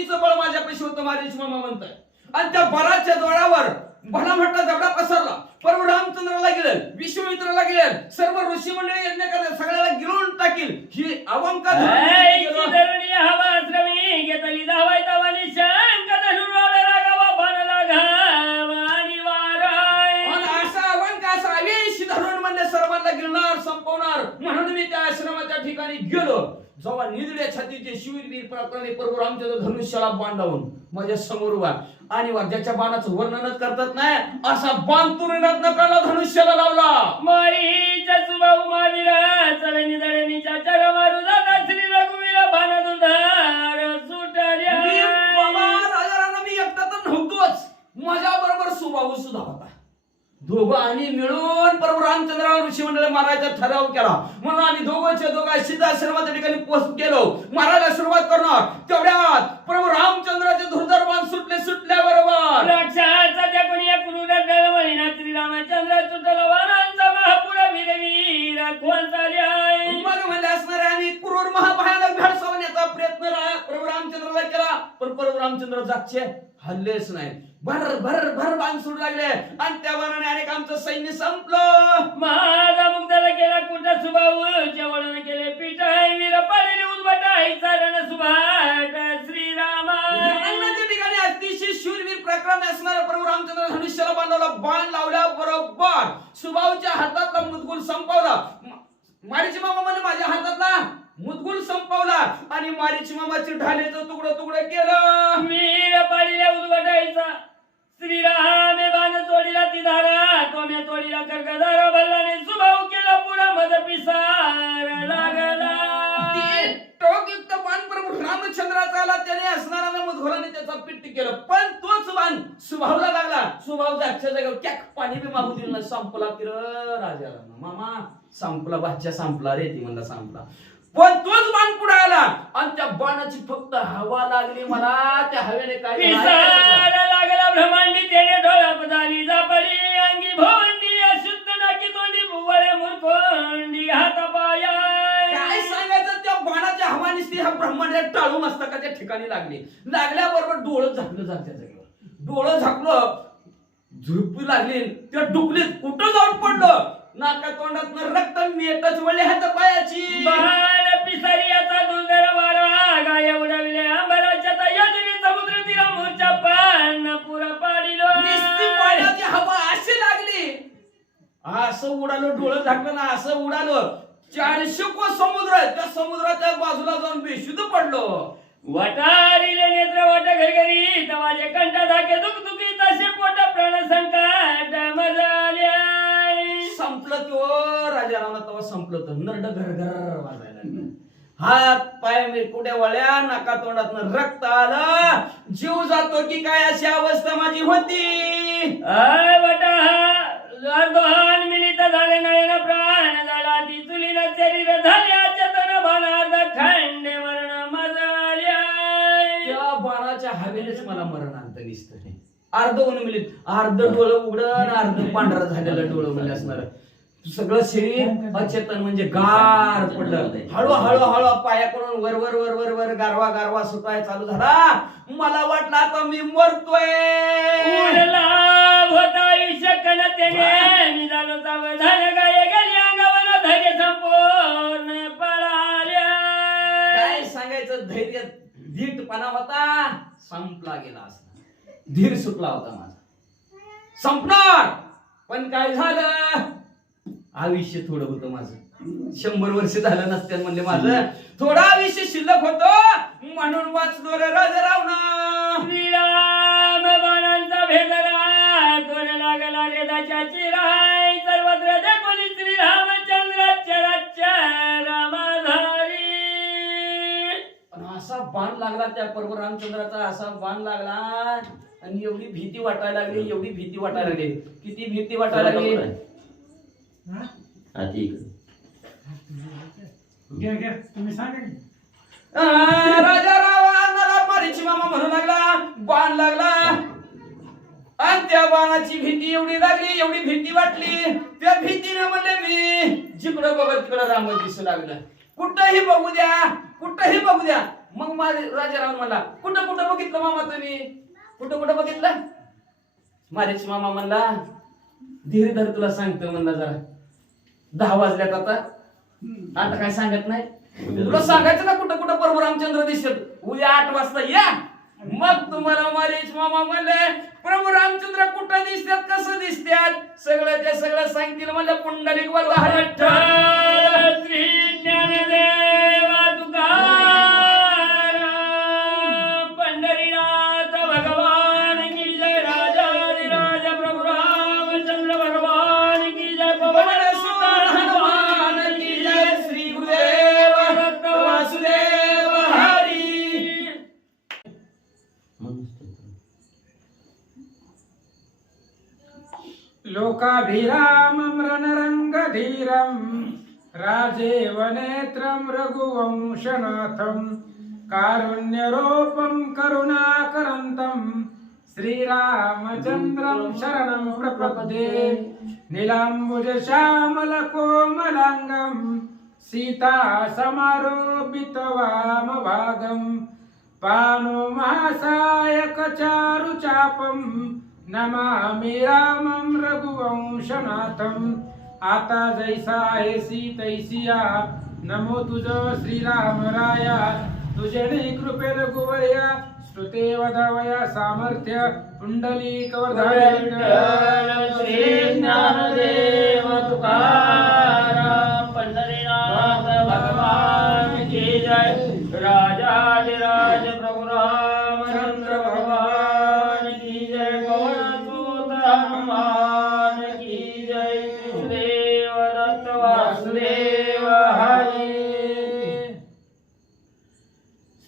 बाकीचं बळ माझ्यापाशी होतं मारीच मामा म्हणताय. आणि त्या बराच्या जोरावर भला म्हटला दगडा पसरला. परवा रामचंद्राला गेलं, विश्वामित्राला गेलं, सर्व ऋषी मंडळी यज्ञ करतात, सगळ्याला गिळून टाकील ही अवंका तरुणी हवा श्रवणी घेतली धावाय तवा निशंक धनुराला लागावा बाण लागावा आणि वाराय. असा अवंका असा आवेश धरून म्हणले सर्वांना गिळणार संपवणार. म्हणून मी त्या आश्रमाच्या ठिकाणी गेलो. जेव्हा निजड्या छातीचे शिवीरवीर पराक्रमी प्रभू रामचंद्र धनुष्याला बाण लावून माझ्या समोर उभा आणि ज्याच्या बाणाचं वर्णनच करतात नाही असा बाण तुरीनाथ नकाला धनुष्याला लावला. मारीच्या सुभाऊ महावीरा चलनी दळणीच्या चर मारू जाता श्री रघुवीरा बाण दुधार सुटल्या. राजा राणा मी एकटा तर नव्हतोच, माझ्या बरोबर सुभाऊ सुद्धा होता. दोघं आणि मिळून प्रभू रामचंद्राला ऋषी मंडळ मारायचा ठराव केला. म्हणून आम्ही दोघं सिद्धाश्रमाच्या ठिकाणी पोस्ट केलो. मारायला सुरुवात करणार तेवढ्यात प्रभू रामचंद्राचे धुरधर बाण सुटल्याबरोबर राक्षाचा त्या कोणी कुरुडल म्हणिना श्रीरामचंद्र सुटला वाणांचा महापुरा वीरवीर कोण झाले. मग म्हणले असणारे आम्ही क्रूर महाभयानक भेडसावण्याचा प्रयत्न प्रभू रामचंद्राला केला. पण प्रभू रामचंद्र जागचे हल्लेच नाही. भर भर भर बाण सुरू लागले आणि त्या बाणाने अनेक आमचं सैन्य संपलं. माझा मुग्धाला केला कुठं सुभाऊ जेवण केले पीठ आहे वीर पाडले उद्भट आहे चारण सुभाट श्रीरामाच्या ठिकाणी अतिशय शूरवीर प्रकरण असणारा प्रभू रामचंद्र धनुष्याला बांधवला. बाण लावल्या बरोबर सुभाऊच्या हातातला मुदगुल संपवला. मारीची मामा म्हणे माझ्या हातातला मुदगुल संपवला आणि मारीची मामाची ढालेचं तुकडं तुकडं केलं. वीर पाडले उद्भटायचा श्रीराम बाण तोडीला ती धारा तोम्या तोडीला कर्कधारा भल्लाने सुभाऊ केला पुरा मज पिसार लागला. टोकयुक्त बाण प्रभू रामचंद्राचा आला. त्याने असणारा मुदगुलाने त्याचा पिट्टी केलं. पण तोच बाण सुभाऊला लागला. सुभाऊ जागच्या जागेवर कॅक पाणी बी मागू दिलं नाही. संपला की राजाला मामा संपला बादशा संपला रे ती म्हणला संपला. पण तोच बाण पुढे आला आणि त्या बाणाची फक्त हवा लागली मला. त्या हवेने काय लागला ब्रह्मांडी त्याने डोळ्यात झाली झापडी अंगी भोवंडी अशुद्ध नाकी तोंडी भुवळे मुरकोंडी हातापाया. काय सांगायचं त्या बाणाच्या हवा निसती ह्या ब्रह्मांडात टाळू मस्तकाच्या ठिकाणी लागली. लागल्याबरोबर डोळं झाकलं जागच्या जागेवर. डोळं झाकलं झोपू लागली. त्या डुकलीत कुठं जाऊन पडलं. नाका तोंडात रक्त मिळतच वळले हात पायाची. पिसारियाचा दुंदर वारा गाय उडविले अंबराच्या तयारी समुद्र तीरा मोर्चा पान पुरा पाडिलो. पाण्याची हवा अशी लागली असं उडालो. डोळं झाकलं ना असं उडालं. 400 कोस समुद्र आहे. त्या समुद्राच्या बाजूला जाऊन बेशुद्ध पडलो. वटारीले नेत्र वाट घरघरी तवाजे कंठ धाके दुखदुखी तसे पोट प्राण संकट मजाल्या. संपलं तो राजा रावणा तेव्हा संपलं तर नरड घरघर वाजायला लागलं. हात पाय मिरकुट्या वळ्या नाका तोंडातनं रक्त आलं. जीव जातो की काय अशी अवस्था माझी होती. अर्धहान मिनिट झाले नयन प्राण झाला ती चुलीला शरीर झाल्या चेतन बाणार्ध खंडे मरण मजाल्या. त्या बाणाच्या हवेनेच मला मरण अंत दिसत नाही. अर्ध उन्मिलित अर्ध डोळं उघडं अर्ध पांढरं झालेलं डोळं म्हणजे असणार. सगळं शरीर अचेतन म्हणजे गार पडलं. हळूहळू पायाकडून वर वर वर वर वर गारवा गारवा सुटाय चालू झाला. मला वाटलं आता मी मरतोय. होता आयुष्य कणतेने मी झालो सावधान गाय गेली अंगावर धैर्य संपूर्ण पळाल्या. काय सांगायचं धैर्य धीटपणा होता संपला गेला असता. धीर सुटला होता माझा. संपणार पण काय झालं आयुष्य थोडं होतं माझं. 100 वर्ष झालं नसतं म्हणले माझं थोडं आयुष्य शिल्लक होतं म्हणून वाचलो रे राजा रावणा. श्रीराम बाणांचा भेदरा तोर लागला रेदाच्या चिराय सर्वत्र देखोली श्रीरामचंद्राच्या राज्य रामाधारी. असा बाण लागला त्या प्रभू रामचंद्राचा. असा बाण लागला आणि एवढी भीती वाटायला लागली. एवढी भीती वाटायला लागली. किती भीती वाटायला लागली. राजा रावणाला मारीची मामा म्हणू लागला. बाण लागला आणि त्या बाणाची भीती एवढी लागली एवढी भीती वाटली. त्या भीतीने म्हणले मी जिकडं बघत तिकडं राम दिसू लागलं. कुठंही बघू द्या कुठंही बघू द्या मग माझे राजा राम म्हणला, कुठं कुठं बघितलं मामा तुम्ही, कुठं कुठं बघितलं? माझ्याशी मामा म्हणला, धीर धर तुला सांगतो म्हणला, जरा 10 वाजल्यात आता काय सांगत नाही. तुला सांगायचं ना कुठं कुठं प्रभू रामचंद्र दिसत, उद्या 8 वाजता या. मग तुम्हाला माझेच मामा म्हणले, प्रभू रामचंद्र कुठं दिसतात, कसं दिसतात, सगळं ते सगळं सांगतील. म्हणलं पुंडलिक वरदा श्री ज्ञानदेव तुकाराम पंढरीनाथ भगवान की जय. राजाधिराज प्रभु रामचंद्र भगवान की जय. पवन सुत हनुमान की जय. श्री गुरुदेव दत्त वासुदेव हरी. लोकाभिरामं रणरङ्गधीरं राजेव नेत्रं रघुवंशनाथं कारुण्यरूपं करुणाकरन्तं श्रीरामचन्द्रं शरणं प्रपद्ये. नीलाम्बुजश्यामलकोमलाङ्गं सीतासमारोपितवामभागं पाणुमहासायकचारुचापं नमामि रामं रघुवंशनाथं. आता जैसा आहेसी तैसिया नमो तुझ श्रीराम राया. तुझे कृपे रघुवया स्तुते वदावया सामर्थ्य पुंडलीक श्री ज्ञानदेव तुकाराम पंढरीनाथ भगवान की जय. राजाधिराज प्रभु रामचंद्र भगवान की जय. पवन सुत हनुमान की जय. देव दत्त वासुदेव हरी.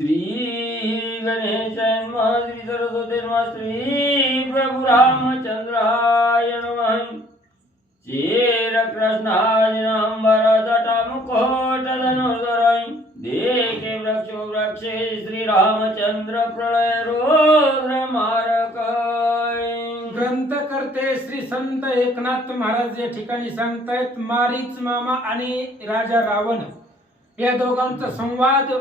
श्री गणेशाय नमः. श्री सरस्वती नमः. श्री प्रभु रामचंद्राय नमः. चेर कृष्णाय नंबर जटा मुकुट धनुर्धराय. देखे वृक्षो वृक्षे श्री रामचंद्र प्रलय रुद्र मारकाय. ग्रंथ करते श्री संत एकनाथ महाराज या ठिकाणी सांगतायत, मारीच मामा आणि राजा रावण या दोघांचा संवाद.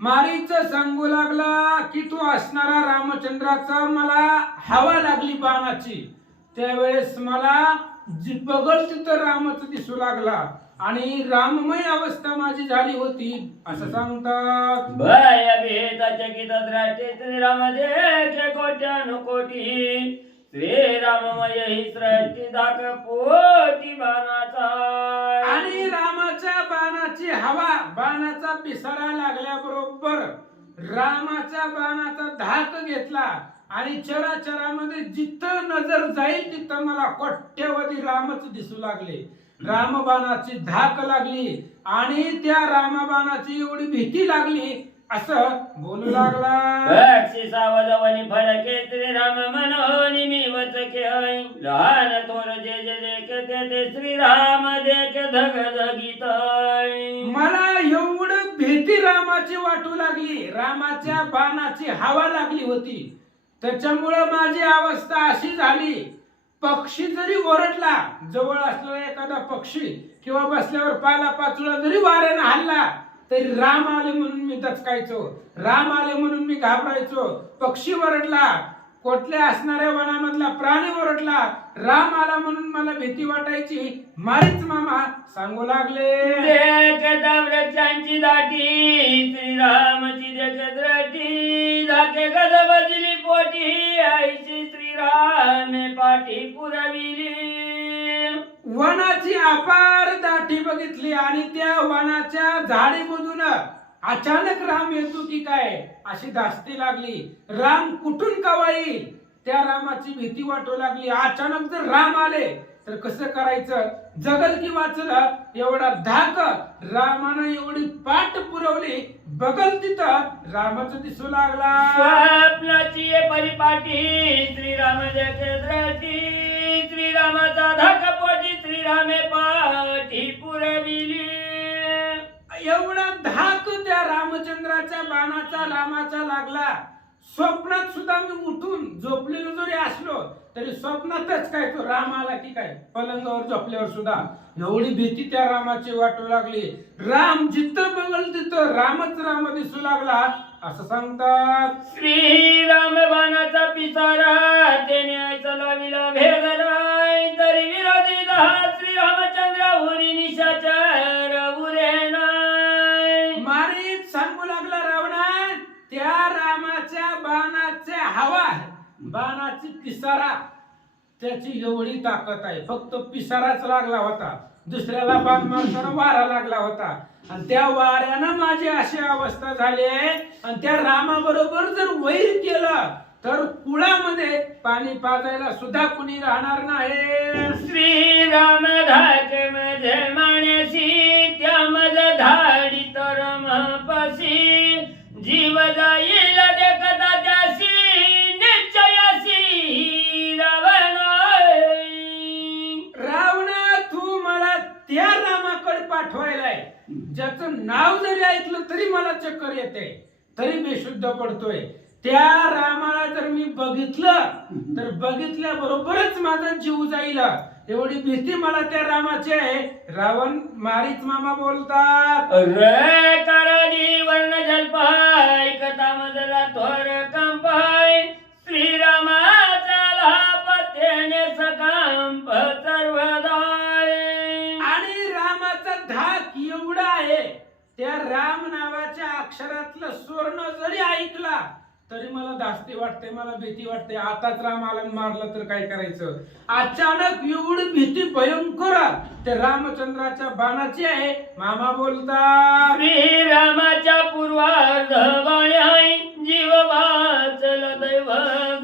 मारीच सांगू लागला की तू असणारा रामचंद्राचा मला हवा लागली बाणाची. त्यावेळेस मला बगल तिथं रामच दिसू लागला आणि राममय अवस्था माझी झाली होती असं सांगतात. भय भेद चकित द्राटे श्रीराम देखे कोट्यानुकोटी. श्रीराममय ही सृष्टी धाक पोटी बाणाचा. आणि रामाच्या बाणाची हवा, बाणाचा पिसारा लागल्याबरोबर रामाच्या बाणाचा धाक घेतला आणि चराचरामध्ये जिथं नजर जाईल तिथं मला कोट्यवधी रामच दिसू लागले. रामबाणाची धाक लागली आणि त्या रामबाणाची एवढी भीती लागली असं बोलू लागला. पक्षी सावधवनी फडके श्रीराम मनोनी मी वचके ऐ. लहान थोर जे जे देखते ते श्रीराम देख धग धगित ऐ. मला एवढं भीती रामाची वाटू लागली, रामाच्या बाणाची हवा लागली होती. त्याच्यामुळे माझी अवस्था अशी झाली, पक्षी जरी ओरडला, जवळ असलेला एखादा पक्षी किंवा बसल्यावर पाला पाचोळा जरी वाऱ्याने हल्ला तरी राम आले म्हणून मी दचकायचो, राम आले म्हणून मी घाबरायचो. पक्षी ओरडला, कोटल्या असणाऱ्या वनामधला प्राणी ओरडला, राम आला म्हणून मला भीती वाटायची. मारीच मामा सांगू लागले, देखता वृक्षांची दाटी श्रीरामची देख द्रटी. धाके गज बजली पोटी आईची श्रीरामे पाठी पुरविली. वनाची अपार दाटी बघितली आणि त्या वनाच्या झाडीमधून अचानक राम येतो की काय अशी धास्ती लागली. राम कुठून कवा येईल त्या रामाची भीती वाटू लागली. अचानक जर राम आले तर कसं करायचं, जगल की वाचलं एवढा धाक. रामानं एवढी पाठ पुरवली, बगल तिथं रामाचं दिसू लागला. स्वप्नाची परिपाटी श्रीराम देखे द्रटी. श्रीरामाचा धाक पोटी श्रीरामे पाठी पुरविली. एवढा धाक त्या रामचंद्राच्या बाणाचा रामाचा लागला. स्वप्नात सुद्धा मी उठून झोपलेलो जरी असलो तरी स्वप्नातच काय तो राम आला की काय पलंगावर झोपल्यावर सुद्धा एवढी भीती त्या रामाची वाटू लागली. राम जिथं बघल तिथं रामच राम दिसू लागला असं सांगतात. श्रीराम बाणाचा पिसारा त्याने आयचा लाविला भेदराय तरी विरोधी दहा श्रीरामचंद्र उरी निशाचर उरे नाय. मारीत सांगू लागला रावणा त्या रामाच्या बाणाच्या हवा बाणाची पिसारा त्याची एवढी ताकद आहे. फक्त पिसाराच लागला होता, दुसऱ्याला बाण मारताना वारा लागला होता आणि त्या वाऱ्यानं माझी अशी अवस्था झाली आहे. आणि त्या रामाबरोबर जर वैर केलं तर कुळामध्ये पाणी पाजायला सुद्धा कुणी राहणार नाही. श्रीराम धाके मध्ये माण्यासी त्या मज धाडी तर महपासी जीव जाईल देखता त्यासी निश्चयासी रावण. रावणा तू मला त्या रामाकडे पाठवायलाय ज्याचं नाव जरी ऐकलं तरी मला चक्कर येते, तरी बेशुद्ध पडतोय. त्या रामाला जर मी बघितलं तर बघितल्या बरोबरच माझा जीव जाईल एवढी भीती मला त्या रामाची आहे. रावण मारीच मामा बोलतात. रे कराडी वर्ण जलपाय कथा मजला थोर कंपाय श्रीरामाचा लापत्याने सकांप सर्वदाय. आणि रामाचा धाक एवढा आहे त्या राम नावाच्या अक्षरातलं स्वर्ण जरी ऐकला तरी मला धास्ती वाटते, मला भीती वाटते. आताच रामाला मारलं तर काय करायचं. अचानक एवढी भीती भयंकर त्या रामचंद्राच्या बाणाची आहे. मामा बोलतात. श्रीरामाच्या पूर्वार्ध बाण्याय जीव वाचल दैव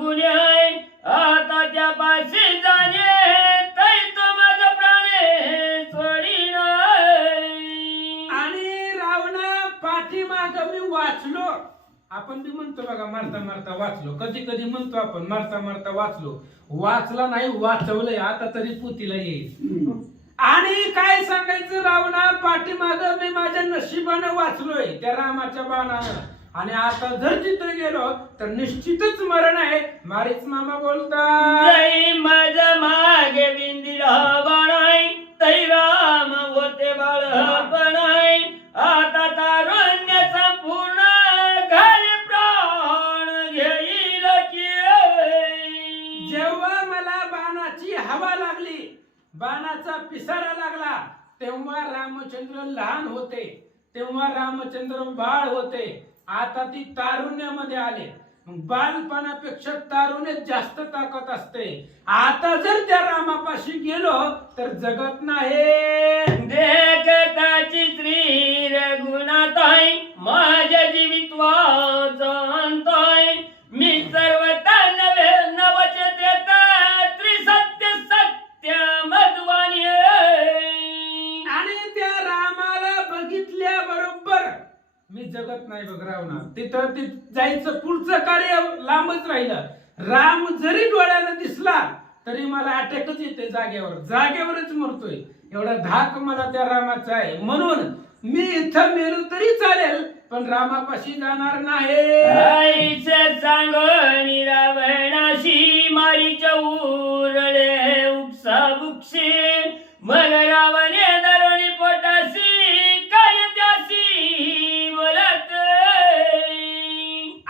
गुण्याय आता त्या पाशी जाणे तै तो माझ प्राणे सोडिनाय. आणि रावणा पाठीमाग मी वाचलो. आपण बी म्हणतो बघा मारता मारता वाचलो, कधी कधी म्हणतो आपण मारता मारता वाचलो. वाचला नाही वाचवलंय, आता तरी पुतीला येईल. आणि काय सांगायचं रावणा पाठीमाग मी माझ्या नशिबानं वाचलोय त्या रामाच्या बाणानं. आणि आता जर तिथे गेलो तर निश्चितच मरण आहे. मारीच मामा बोलतात. जय मज मागे बिंदिला बाणाय तै राम होते बाळपणाय आता तारुण्य संपूर्ण घरी प्राण घेईल की. जेव्हा मला बाणाची हवा लागली, बाणाचा पिसारा लागला, तेव्हा रामचंद्र लहान होते, तेव्हा रामचंद्र बाळ होते. आता ती तारुण्यामध्ये आले. बालपणापेक्षा तारुण्यात जास्त ताकद असते. आता जर त्या रामापाशी गेलो तर जगत नाही. देखताची श्री रघुनाथाय माझ्या जीवित्वाचा अंताय मी सर्वता नवे नवचेत त्रिसत्य सत्य मधुवाणी. आणि त्या रामाला बघितल्या बरोबर मी जगत नाही बघ रावणा. तिथं जायचं पुढचं कार्य लांबच राहिलं. राम जरी डोळ्यानं दिसला तरी मला अटॅकच येते जागेवरच मरतोय. एवढा धाक मला त्या रामाचा आहे. म्हणून मी इथं मेलो तरी चालेल पण रामापाशी जाणार नाही. आईचे सांगणी रावणाशी मारीच्या उरले उपसा बुक्षी मग रावणे दरोणी पोटाशी काय त्याशी बोलत.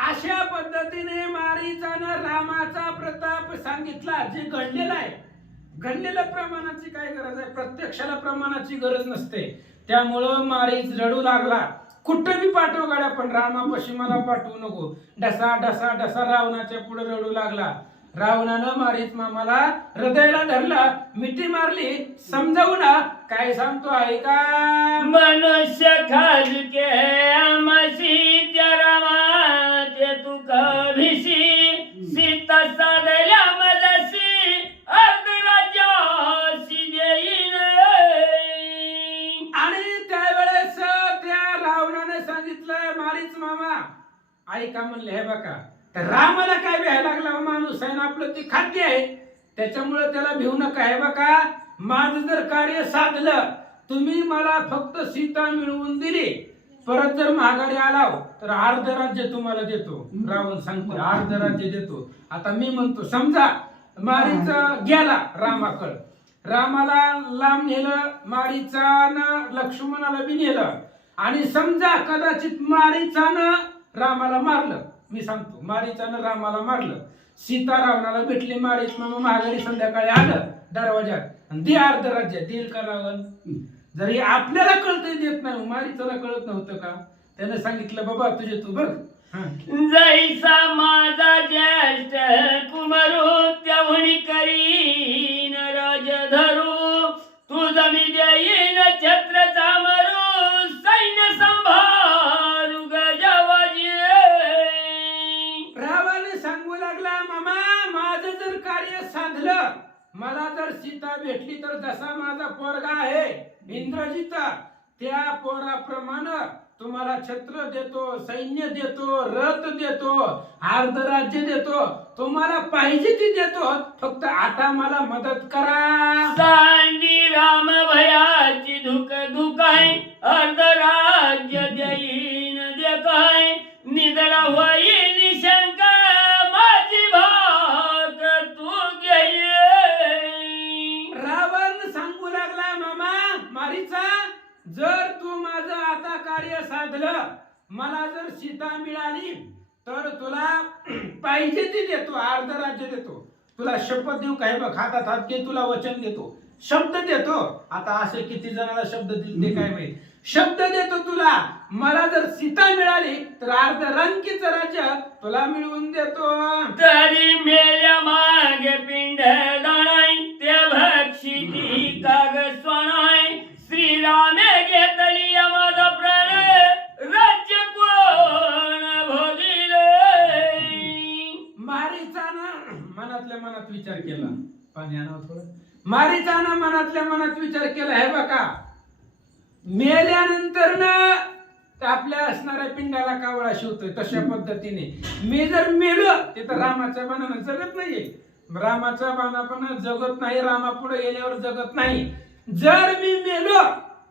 अशा पद्धतीने मारीचानं रामाचा प्रताप सांगितला. जे घडलेला आहे, घडलेल्या प्रमाणाची काय गरज आहे, प्रत्यक्षाला प्रमाणाची गरज नसते. त्यामुळं मारीच रडू लागला. कुठं बी पाठव गाड्या पण रामापाशी मला पाठवू नको. डसा डसा डसा रावणाच्या पुढे रडू लागला. रावणानं मारीच मामाला हृदयाला धरला, मिठी मारली, समजावून काय सांगतो आहे का. मनुष्य खाजके आमाशी त्या रामा ते तू कभिशी सीता साधल्या मजशी अर्धराज्याशी देईन. आणि त्यावेळेस त्या रावणाने सांगितलं मारीच मामा ऐका म्हणले. हे बघा तर रामाला काय भ्यायला लागला, माणूस आहे ना आपलं ते खाद्य आहे त्याच्यामुळे त्याला भिवू नका. हे बघा माझं जर कार्य साधलं, तुम्ही मला फक्त सीता मिळवून दिली परत जर माघारी आलाव तर अर्ध राज्य तुम्हाला देतो. रावण सांगतो अर्ध राज्य देतो. आता मी म्हणतो समजा मारीच गेला रामाकड, रामाला लांब नेलं मारीचानं, लक्ष्मणाला बी नेलं, आणि समजा कदाचित मारीचानं रामाला मारलं. मी सांगतो मारीचानं रामाला मारलं, सीता रावणाला भेटली, मारीच मग माघारी संध्याकाळी आलं दरवाजात आणि दे अर्ध राज्य, देईल का रावण? जरी आपल्याला कळतंय देत नाही, मारीचाला कळत नव्हतं का? त्याने सांगितलं बाबा तुझे तू बघ. जैसा माझा ज्येष्ठ कुमारू त्याहुनी करीन राज धरू, तुझ मी देईन छत्र चामरू, सैन्य संभारू गजवाजी. रावण सांगू लागला मामा माझं जर कार्य साधलं, मला जर सीता भेटली तर जसा माझा पोरगा आहे इंद्रजित त्या पोराप्रमाणे तुम्हाला छत्र देतो, सैन्य देतो, रथ देतो, अर्ध राज्य देतो, तुम्हाला पाहिजे ती देतो, फक्त आता मला मदत करा. सांडी राम भयाची धुक धुकाय, अर्ध राज्य देईन देखाय, निधडा होईन शंका माझी भाग तू घे. रावण सांगू लागला मामा मारीचा जर तू माझं आता कार्य साधलं, मला जर सीता मिळाली तर तुला पाहिजे ती देतो, अर्ध राज्य देतो. तुला शपथ देऊ काय बघ, हातात हात घे, तुला वचन देतो, शब्द देतो. आता असे किती जणाला शब्द दिले काय माहित. शब्द देतो तुला, मला जर सीता मिळाली तर अर्ध रंकीचं राज्य तुला मिळवून देतो. तरी मेल्या मागे पिंड दाणाय, ते भक्षिती काग स्वाणाय, श्रीरामे घेतली माझा प्राण, राज्य कोण भोगिले. मारीचानं मनातल्या मनात विचार केला, पाणी आणावं थोडं. मारीचानं मनातल्या मनात विचार केला, हे बघा मेल्यानंतर ना आपल्या असणाऱ्या पिंडाला कावळा शिवतोय तशा पद्धतीने मी जर मेलो ते तर रामाच्या बाणानं जगत नाहीये, रामाच्या बाणापण जगत नाही, रामापुढे गेल्यावर जगत नाही. जर मी मेलो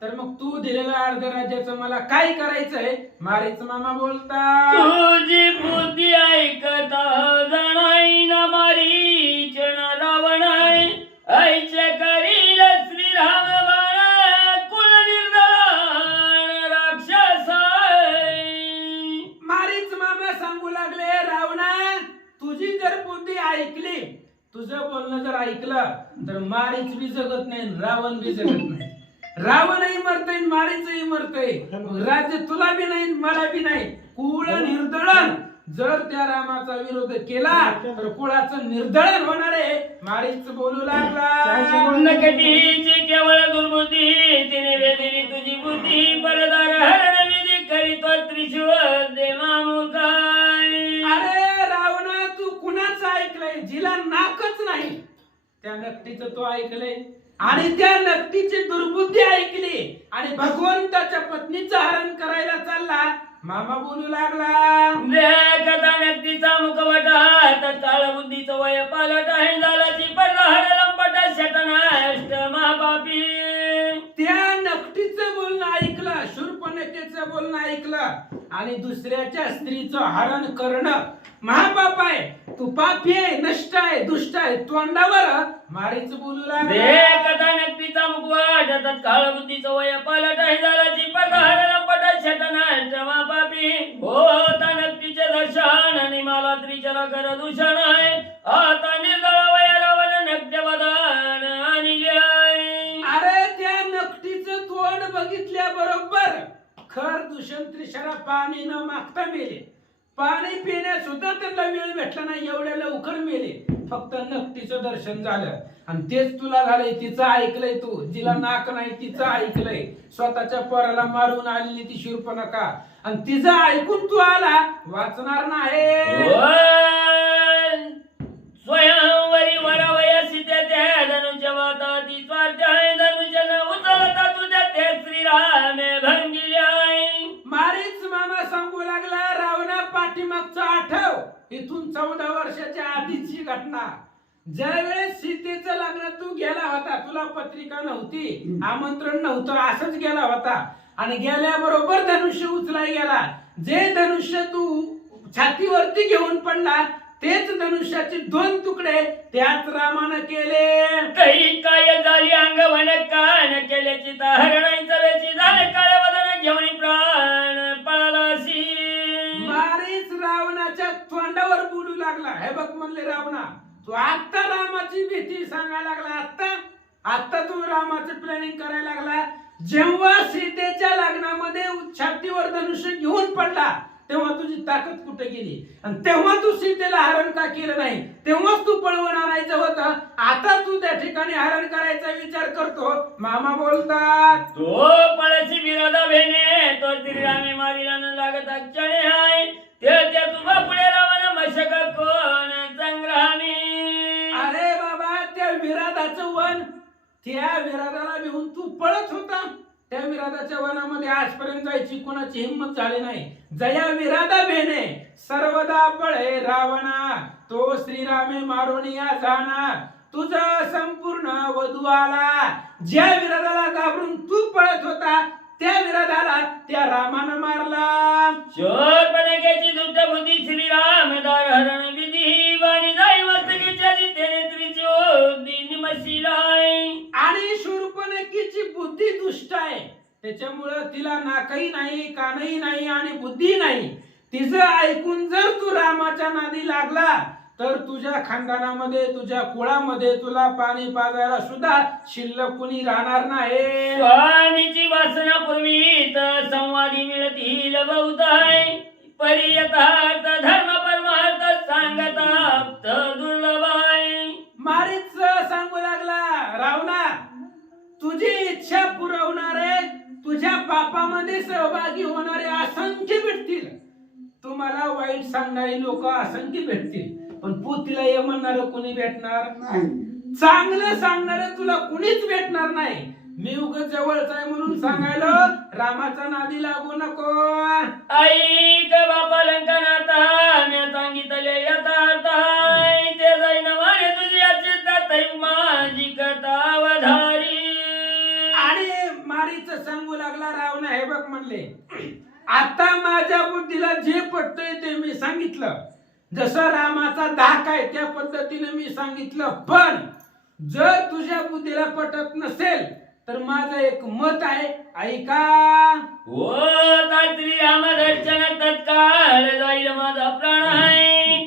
तर मग तू दिलेल्या अर्ध राज्याचं मला काय करायचंय? मारीच मामा बोलता तुझी बुद्धी ऐकता जाणाय ना मारीच ना रावणाय, ऐचे करील श्रीराम बाणा, कुल निर्दान राक्षसाय. मारीच मामा सांगू लागले रावणा तुझी जर बुद्धी ऐकली, तुझं बोलणं जर ऐकलं तर मारीच बी जगत नाही, रावण बी जगत नाही. रावणही मरतय, मारीचही मरतय, राज्य तुला बी नाही मला बी नाही. कुळ निर्दळन जर त्या रामाचा विरोध केला तर कुळाचं निर्दळन होणार आहे. मारीच बोलू लागला नकटीची केवळ दुर्बुद्धी, तिने वेदिली तुझी बुद्धी, परदार हरण विधी करीतो त्रिशूळ दे मामुखाय. अरे रावणा तू कुणाचं ऐकलंय? जिला नाकच नाही त्या नकटीचं तो ऐकलंय आणि त्या नकटीची दुर्बुद्धी ऐकली आणि भगवंताच्या पत्नीचं हरण करायला चालला. मामा बोलू लागला कथा नक्तीचा मुखवटा, तत्काळ बुद्धीचं वय पालट आहे, झालाची परदार लंपट शतनाष्ट महापापी. त्या नकटीचं बोलणं ऐकलं, शूर्पणखेचं बोलणं ऐकलं आणि दुसऱ्याच्या स्त्रीचं हरण करणं महापाप आहे. तू पापी आहे, नष्ट आहे, दुष्ट आहे. तोंडावर मारीच बोलू लागला कथा नक्तीचा मुखवट, तत्काळ बुद्धीचं वय पालट आहे, झालाची परदार लंपट शतनाष्ट महापापी. होता नक्तीचे दर्शन आणि मला त्रिचरा कर दूषण आहे, आता निर्दळ वय रावण नक्त्य वदन आणि जय. अरे त्या नकटीचं तोंड बघितल्याबरोबर खर दूषण त्रिशरा पाणी न मागता मेले. पाणी पिण्यास सुद्धा त्यांना वेळ भेटला नाही, एवढ्या लवकर मेले. फक्त नकटीचं दर्शन झालं आणि तेच तुला झालंय. तिचं ऐकलंय तू, जिला नाक नाही तिचं ऐकलंय. स्वतःच्या पोराला मारून आलेली ती शूर्पणखा आणि तिचं ऐकून तू आला वाचणार नाही. स्वयंवरी वरवयसी ते धनुष्य वाता ती स्वार्थ आहे, धनुष्य न उचलता तुझ्या ते श्रीरामे भंगिले आहे. मारीच मामा सांगू लागला रावणा पाठीमागचा आठव, इथून 14 वर्षाच्या आधीची घटना. ज्या वेळेस सीतेचं लग्न तू गेला होता, तुला पत्रिका नव्हती, आमंत्रण नव्हतं, असंच गेला होता आणि गेल्याबरोबर धनुष्य उचलाय गेला. जे धनुष्य तू छातीवरती घेऊन पडला तेच धनुष्याचे 2 तुकडे त्याच रामानं केले. काही काय झाली अंगवण कान केल्याची हरणाई चव्याची झाले काळ वदन घेऊन प्राण पळालासी. मारीच रावणाच्या तोंडावर बोलू लागला. हे बघ म्हणले रावणा, तू आता रामाची भीती सांगायला लागला. आता तू रामाचं प्लॅनिंग करायला लागला. जेव्हा सीतेच्या लग्नामध्ये छातीवर धनुष्य घेऊन पडला तेव्हा तुझी ताकद कुठे गेली आणि तेव्हा तू सीतेला हरण का केलं नाही? तेव्हाच तू पळवून आणायचं होतं. आता तू त्या ठिकाणी हरण करायचा विचार करतो. मामा बोलतात, तो पळशी विरोधा भेने तो श्रीरामे मारीला न लागत अक्षणे हाय ते तुझा पुढे रावण मशक कोण संग्रामी. अरे बाबा, त्या विराधाचं वन, त्या विराधाला घेऊन तू पळत होता. त्या विराधाच्या वनामध्ये आजपर्यंत जायची कोणाची हिंमत झाली नाही. जया विराधा भेने सर्वदा पळे रावणा, तो श्रीरामे मारोनिया जाणार. तुझं संपूर्ण वधू आला. ज्या विराधाला घाबरून तू पळत होता त्या विराधाला त्या रामानं मारला. शोरपणकेची दुष्ट बुद्धी श्रीराम दार हरण विधी वाणी जाई मस्तकीच्या जितेने त्रिज्योती निमशिलाय. आणि शूर्पणखीची बुद्धी दुष्ट आहे. त्याच्यामुळं तिला नाकही नाही, कानही नाही आणि बुद्धी नाही. तिचं ऐकून जर तू रामाच्या नादी लागला तर तुझ्या खानदानामध्ये, तुझ्या कुळामध्ये तुला पाणी पाजायला सुद्धा शिल्लक कुणी राहणार नाही. स्वामीची वासना पूर्वीत संवादी मिळतील बहुताय परी यथार्थ धर्म परमार्थ सांगतात दुर्लभाय. मारीच सांगू लागला, रावणा, तुझी इच्छा पुरवणारे, तुझ्या पापामध्ये सहभागी होणारे असंख्य भेटतील. तुम्हाला वाईट सांगणारी लोक असंख्य भेटतील, पण पोतीला ये म्हणणार कोणी भेटणार नाही. चांगलं सांगणार तुला कुणीच भेटणार नाही. मी उगाच जवळच आहे म्हणून सांगायला रामाचा नादी लागू नको. ऐक बापा लंकनाथा मी सांगितले यथार्थ आहे ते जाईन वाणे तुझी अचित माझी कथा वधारी. आणि मारीच सांगू लागला रावणा, हे बघ म्हणले, आता माझ्या बुद्धीला जे पटतंय ते मी सांगितलं. जसं रामाचा धाक आहे त्या पद्धतीने मी सांगितलं. पण जर तुझ्या बुद्धीला पटत नसेल तर माझं एक मत आहे, ऐका. ओ श्री राम दर्शन तत्काळ जाईल माझा प्राण आहे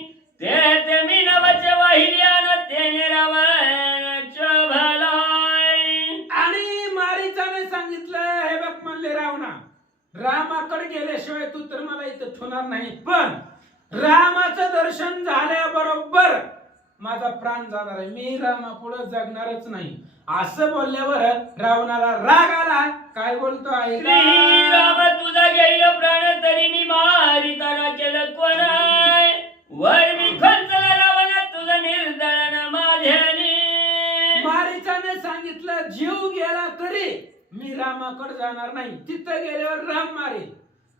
ते मी नवचे वाहिल्यान तेने रावणाच्या भलाय. आणि मारीचाने सांगितलं, हे बघ म्हणले रावणा, रामाकडे गेल्याशिवाय तू तर मला इथं ठेवणार नाही. पण रामाचं दर्शन झाल्याबरोबर माझा प्राण जाणार आहे. मी रामापुढे जगणारच नाही. असं बोलल्यावर रावणाला राग आला. काय बोलतो आहे, श्रीराम तुझा गेला प्राण तरी मी मारी तारा केलं कोण वर मी खंचला रावण तुझं निर्दळन माझ्यानी. मारीचाने सांगितलं, जीव गेला तरी मी रामाकडे जाणार नाही. तिथं गेल्यावर राम मारेल.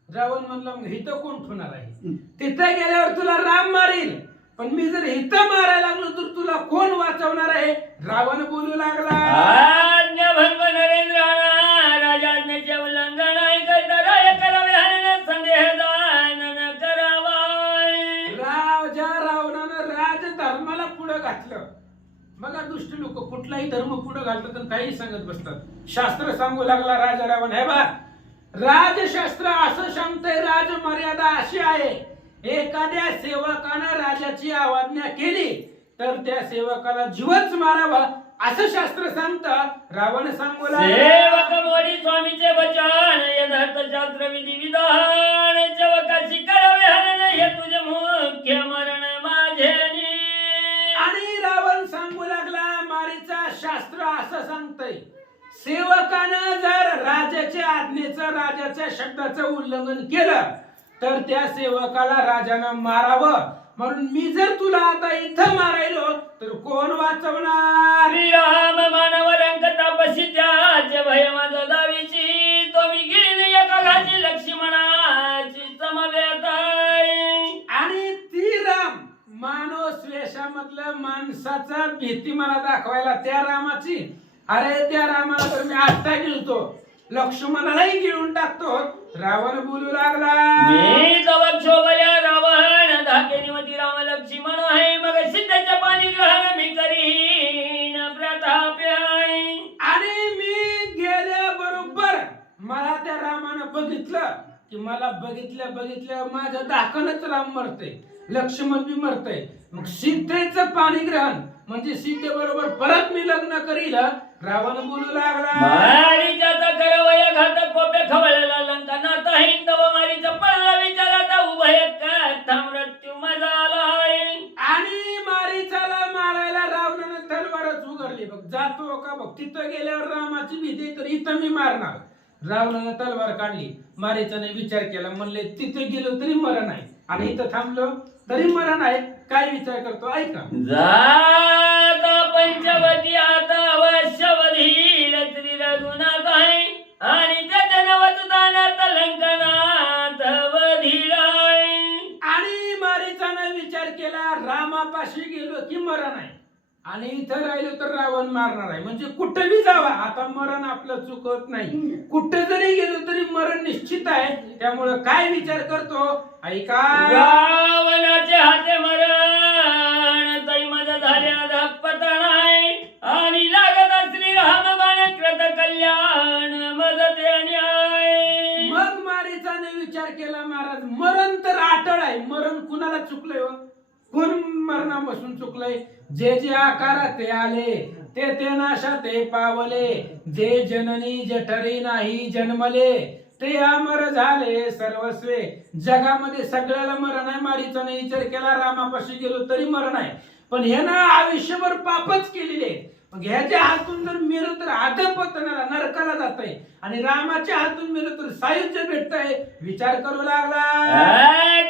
रावण म्हणला, मग इथं कोण ठेवणार आहे? तिथं गेल्यावर तुला राम मारेल, पण मी जर इथं मारायला लागलो तर तुला कोण वाचवणार आहे? रावण बोलू लागला, आज्ञाभंग नरेंद्र राजाज्ञेचे उल्लंघन करता राय करावे हरण संदेह जाणन करावाय. राजा रावणानं राजधर्माला पुढे घातलं. बघा दुष्ट लोक कुठलाही धर्म पुढे घालतात आणि काही सांगत बसतात. शास्त्र सांगू लागला राजा रावण, हे बघ, राजशास्त्र असं सांगतंय, राजमर्यादा अशी आहे, एखाद्या सेवकानं राजाची आज्ञा केली तर त्या सेवकाला जीवच मारावा असं शास्त्र सांगतं. रावण सांगू लागला, सेवक मोडी स्वामीचे वचन यथार्थ शास्त्र विधी विधान सेवकाशी करावे हरण हे तुझे मुख्य मरण माझ्यानी. आणि रावण सांगू लागला, मारीचा शास्त्र असं सांगतंय, सेवकानं जर राजाच्या आज्ञेचं, राजाच्या शब्दाचं उल्लंघन केलं तर त्या सेवकाला राजानं मारावं. म्हणून मी जर तुला आता इथं मारायलो तर कोण वाचवणार? श्रीराम मानव रंग तापसी त्याचे भय माझा दावीची तो मी गिळीने एका घाची लक्ष्मणाची समवेत आहे. आणि ती राम मानव स्वेषामधलं माणसाचा भीती मला दाखवायला त्या रामाची, अरे त्या रामाला तर मी आत्ता गेलतो. लक्ष्मणालाही गिळून टाकतो. रावण बोलू लागला, मी तव क्षोभल्या रावण धाकेनिवती राम लक्ष्मण आहे मग सिद्धच्या पाणी ग्रहण मी करीन प्रताप आहे. आणि मी गेल्याबरोबर मला त्या रामानं बघितलं की मला बघितल्या माझं दाखनच राम मरते, लक्ष्मण बी मरते. मग सीतेचं पाणीग्रहण म्हणजे सीतेबरोबर परत मी लग्न करील. रावण बोलू लागला, मारीचा करवय घात कोपे खवळला लंका नाथ आहे तव मारीचा पडला विचारात उभय कथा मृत्यू मजाला आहे. आणि मारीचाला मारायला रावणानं तलवारच उघडली. बघ जातो का बघ, तिथं गेल्यावर रामाची भीती तर इथं मी मारणार. रावणानं तलवार काढली. मारीचाने विचार केला, म्हणले तिथे गेलो तरी मरण आहे आणि इथं थांबलो तरी मरण आहे. काय विचार करतो ऐका, जाता पंचवटी आता अवश्य वधील श्री रघुनाथ आहे आणि त्याच्या नवतदानात लंकनाथ वधील आहे. आणि मारीचानं विचार केला, रामापाशी गेलो की मरण आहे आणि इथं राहिलो तर रावण मारणार आहे. म्हणजे कुठे बी जावा आता मरण आपलं चुकत नाही. कुठे जरी गेलो तरी मरण निश्चित आहे. त्यामुळे काय विचार करतो ऐका, रावणाचे हाते मरण तै मज झाल्या धपतण आहे आणि लागत श्री राम बाण कृत कल्याण मदते अन्याय. मग मारीचाने विचार केला, महाराज मरण तर अटळ आहे. मरण कुणाला चुकलंय हो? कोण मरणापासून चुकलंय? जे जे आकारात ते आले ते नाशात ते पावले. जे जननी जठरी नाही जन्मले ते अमर झाले सर्वस्वे. जगामध्ये सगळ्याला मरण आहे. मारीचाने विचार केला, रामापाशी गेलो तरी मरण आहे, पण हे ना आयुष्यभर पापच केलेले. मग ह्याच्या हातून जर मेलं तर अधपतनाला नरकाला जात आहे आणि रामाच्या हातून मेलं तर सायुज्य भेटत आहे. विचार करू लागला,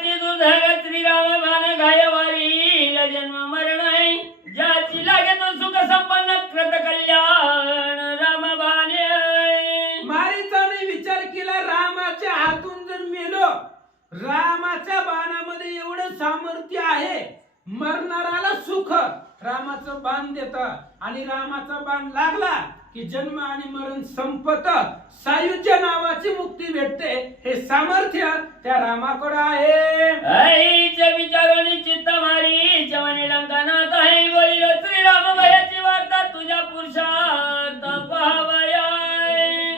ती दुधर श्रीराम बाण घायवारी जन्म मरण आहे ज्याची लागे तो सुख संपन्न कृत कल्याण राम बाणे आहे. मारीचाने विचार केला, रामाच्या हातून जर मेलो, रामाच्या बाणामध्ये एवढं सामर्थ्य आहे, मरणाराला सुख रामाचं बाण देत आणि रामाचा बाण लागला की जन्म आणि मरण संपत, सायुज्य नावाची मुक्ती भेटते. हे सामर्थ्य त्या रामाकडे आहे. आईच्या विचाराने चित्त मारी जवानी लंकानाथ आहे बोलिलो श्रीराम भयाची वार्ता तुझ्या पुरुषार्थ पाहावया.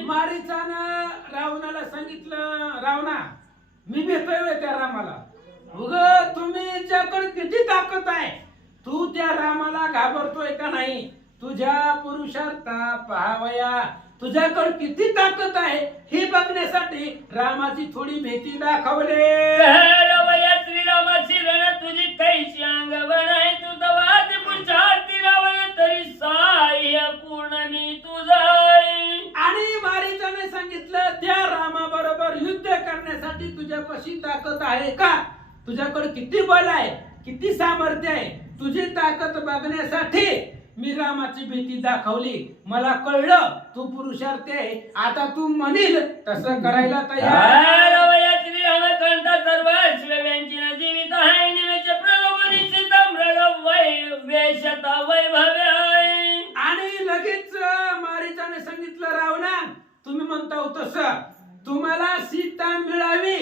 मारीचानं रावणाला सांगितलं, रावणा मी भेटतोय त्या रामाला. उग तुम्हीच्याकडे किती ताकद आहे, तू त्या रामाला घाबरतोय का नाही? तुझ्या पुरुषार्था पाहावया. तुझ्याकडे किती ताकद आहे हे बघण्यासाठी रामाची थोडी भीती दाखवले. रवया श्रीरामाची रण तुझी कैशी अंग बनाय तू तवाती पुरुषार्थी रावण तरी साह्य पूर्ण मी तुझा. आणि मारीचाने सांगितलं, त्या रामाबरोबर युद्ध करण्यासाठी तुझ्यापाशी ताकद आहे का? तुझ्याकडे किती बल आहे, किती सामर्थ्य आहे? तुझी ताकद बघण्यासाठी मी रामाची भीती दाखवली. मला कळलं तू पुरुषार्थ आहे. आता तू म्हणील तसं करायला तयार. रवया श्रीराम कंठ सर्व शिव्यांची न जीवित आहे निवेश प्रलोभनीची तम्रग वेशता वैभव आहे. आणि लगेच मारीचाने सांगितलं, रावणा तुम्ही म्हणता तसं तुम्हाला सीता मिळावी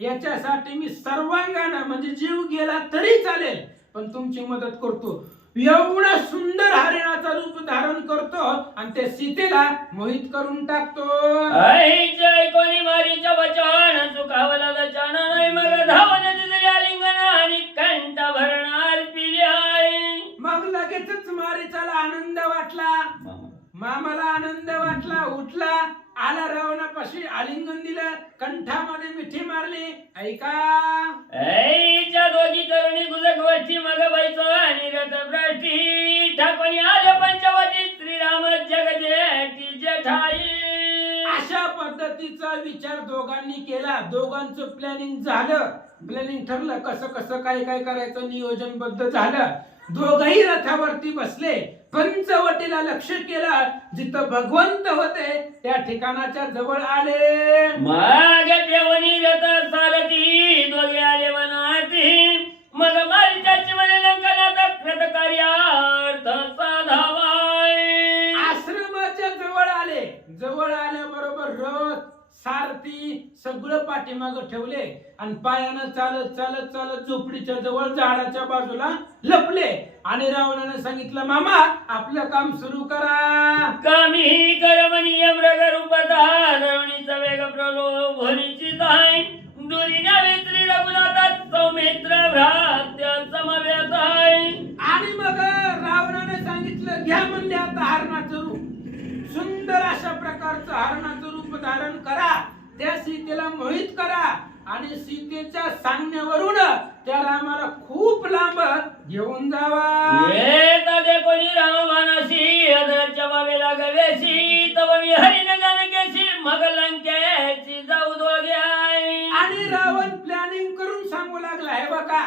याच्यासाठी मी सर्वांगानं म्हणजे जीव गेला तरी चालेल, पण तुमची मदत करतो. एवढा सुंदर हरिणाचा रूप धारण करतो आणि त्या सीतेला मोहित करून टाकतो. जय कोणी मारीच्या वचन चुकावला लचान नाही मग धावन दिले आलिंगन आणि कंठ भरणार पिले आहे. मग लगेचच मारीचाला आनंद वाटला, मामाला आनंद वाटला, उठला, आला रावणापाशी, आलिंगन दिलं, कंठामध्ये मिठी मारली. ऐका, ऐच्या दोघी तरुणी गुजक वरची मग बैसो आणि रथभ्रष्टी ठाकणी आले पंचवटी श्रीराम जगजेटी जठाई. अशा पद्धतीचा विचार दोघांनी केला. दोघांचं प्लॅनिंग झालं, प्लॅनिंग ठरलं कसं कसं काय काय करायचं, नियोजनबद्ध झालं. दोघही रथावरती बसले, पंचवटीला लक्ष केलं. जिथं भगवंत होते त्या ठिकाणाच्या जवळ आले. मग देवनी रथ सारथी दोघे आले वनाती मग मारीच्याची म्हणे लंकनात कृत कार्यार्थ साधावाय. आश्रमाच्या जवळ आले. जवळ आल्याबरोबर सारथी सगळं पाठीमाग ठेवले आणि पायानं चालत चालत चालत झोपडीच्या जवळ झाडाच्या बाजूला लपले आणि रावणाने सांगितलं मामा आपलं काम सुरू करा. कामी करमणीय मृग रूपधारणीचा वेग प्रलोभनीची जाय दुरी न्यावे श्री रघुनाथात सौमित्र भ्रात्य समवेत आहे. आणि मग रावणाने सांगितलं घ्या म्हणले आता हरणाचं रूप. सुंदर अशा प्रकारचं हरणाचं रूप धारण करा, त्या सीतेला मोहित करा आणि सीतेच्या सांगण्यावरून त्या रामाला खूप लांब घेऊन जावा. येता दे कोणी रामवानासी अधराच्या बावेला गवेसी तव मी हरिण जानकेशी मग लंकेची जाऊ दोघे आहे. आणि रावण प्लॅनिंग करून सांगू लागला हे बघा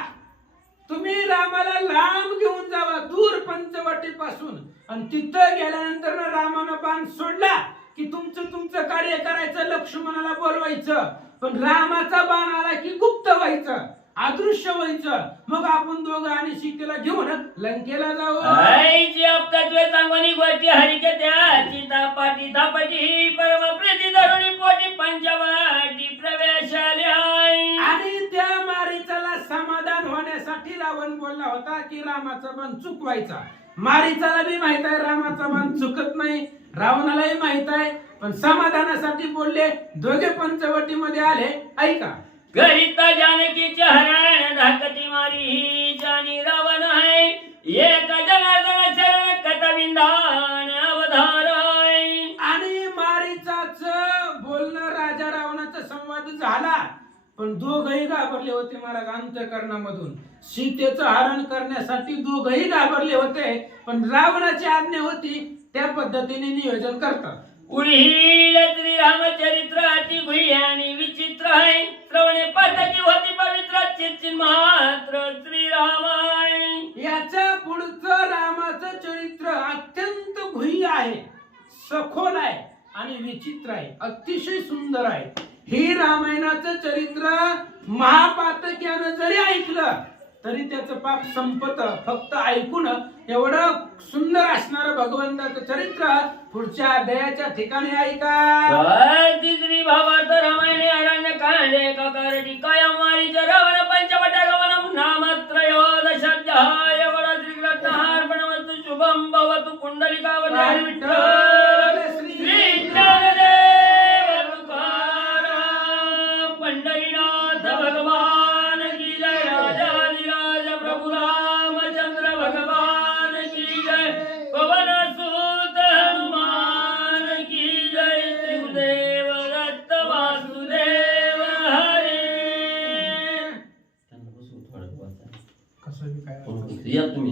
तुम्ही रामाला लांब घेऊन जावा दूर पंचवटीपासून आणि तिथं गेल्यानंतर ना रामानं बाण सोडला की तुमचं कार्य करायचं, लक्ष्मणाला बोलवायचं, पण रामाचा बाण आला की गुप्त व्हायचं, अदृश्य व्हायचं, मग आपण दोघं आणि सीतेला घेऊन लंकेला जाऊ. आईची अपतत्वे सांगोनी गोष्टी हरिके त्याची तापाटी थापटी परम प्रीती धरुणी पोटी पंचवाटी प्रवेश आले आहे. आणि त्या मारीचाला समाधान होण्यासाठी रावण बोलला होता की रामाचा बाण चुकवायचा. मारीचाला बी माहित आहे रामाचा बाण चुकत नाही, रावणालाही माहित आहे, पण समाधानासाठी बोलले. दोघे पंचवटीमध्ये आले. ऐका गरिता जानकीचे हरण धाकटी मारी जानी रावण आहे एक जनार्दन शरण कथविंदान अवधार आहे. आणि मारीचाच बोलणं राजा रावणाचा संवाद झाला, पण दोघही घाबरले होते महाराज अंतःकरणामधून. सीतेचं हरण करण्यासाठी दोघही घाबरले होते, पण रावणाची आज्ञा होती त्या पद्धतीने नियोजन करतात. उडील श्रीरामचरित्र अति गुह्य आणि विचित्र आहे श्रवणे पाठाची होती पवित्र चिरचिन मात्र श्रीराम आहे. याच्या पुढचं रामाचं चरित्र अत्यंत गुह्य आहे, सखोल आहे आणि विचित्र आहे, अतिशय सुंदर आहे. हे रामायणाचं चरित्र महापातक्यानं जरी ऐकलं तरी त्याचं पाप संपत. फक्त ऐकून एवढं सुंदर असणारं भगवंताचं चरित्र पुढच्या अध्यायाच्या ठिकाणी ऐका. तिसरी भावार्थ रामायणे अरण्य कांडे काकारटी कायम मारीच्या रावण पंचवटा गमनम नामत्रयोदशाध्याय वड श्रीकृष्णार्पणमस्तु शुभम भवतु कुंडलिकावतार विठ्ठल श्री ज्ञानदेव तुकाराम पंढरीनाथ भगवान की जय. राजाधिराज प्रभु रामचंद्र भगवान की जय. पवन सुत हनुमान की जय. श्रीदेव दत्त वासुदेव हरे. कसं बी काय या तुम्ही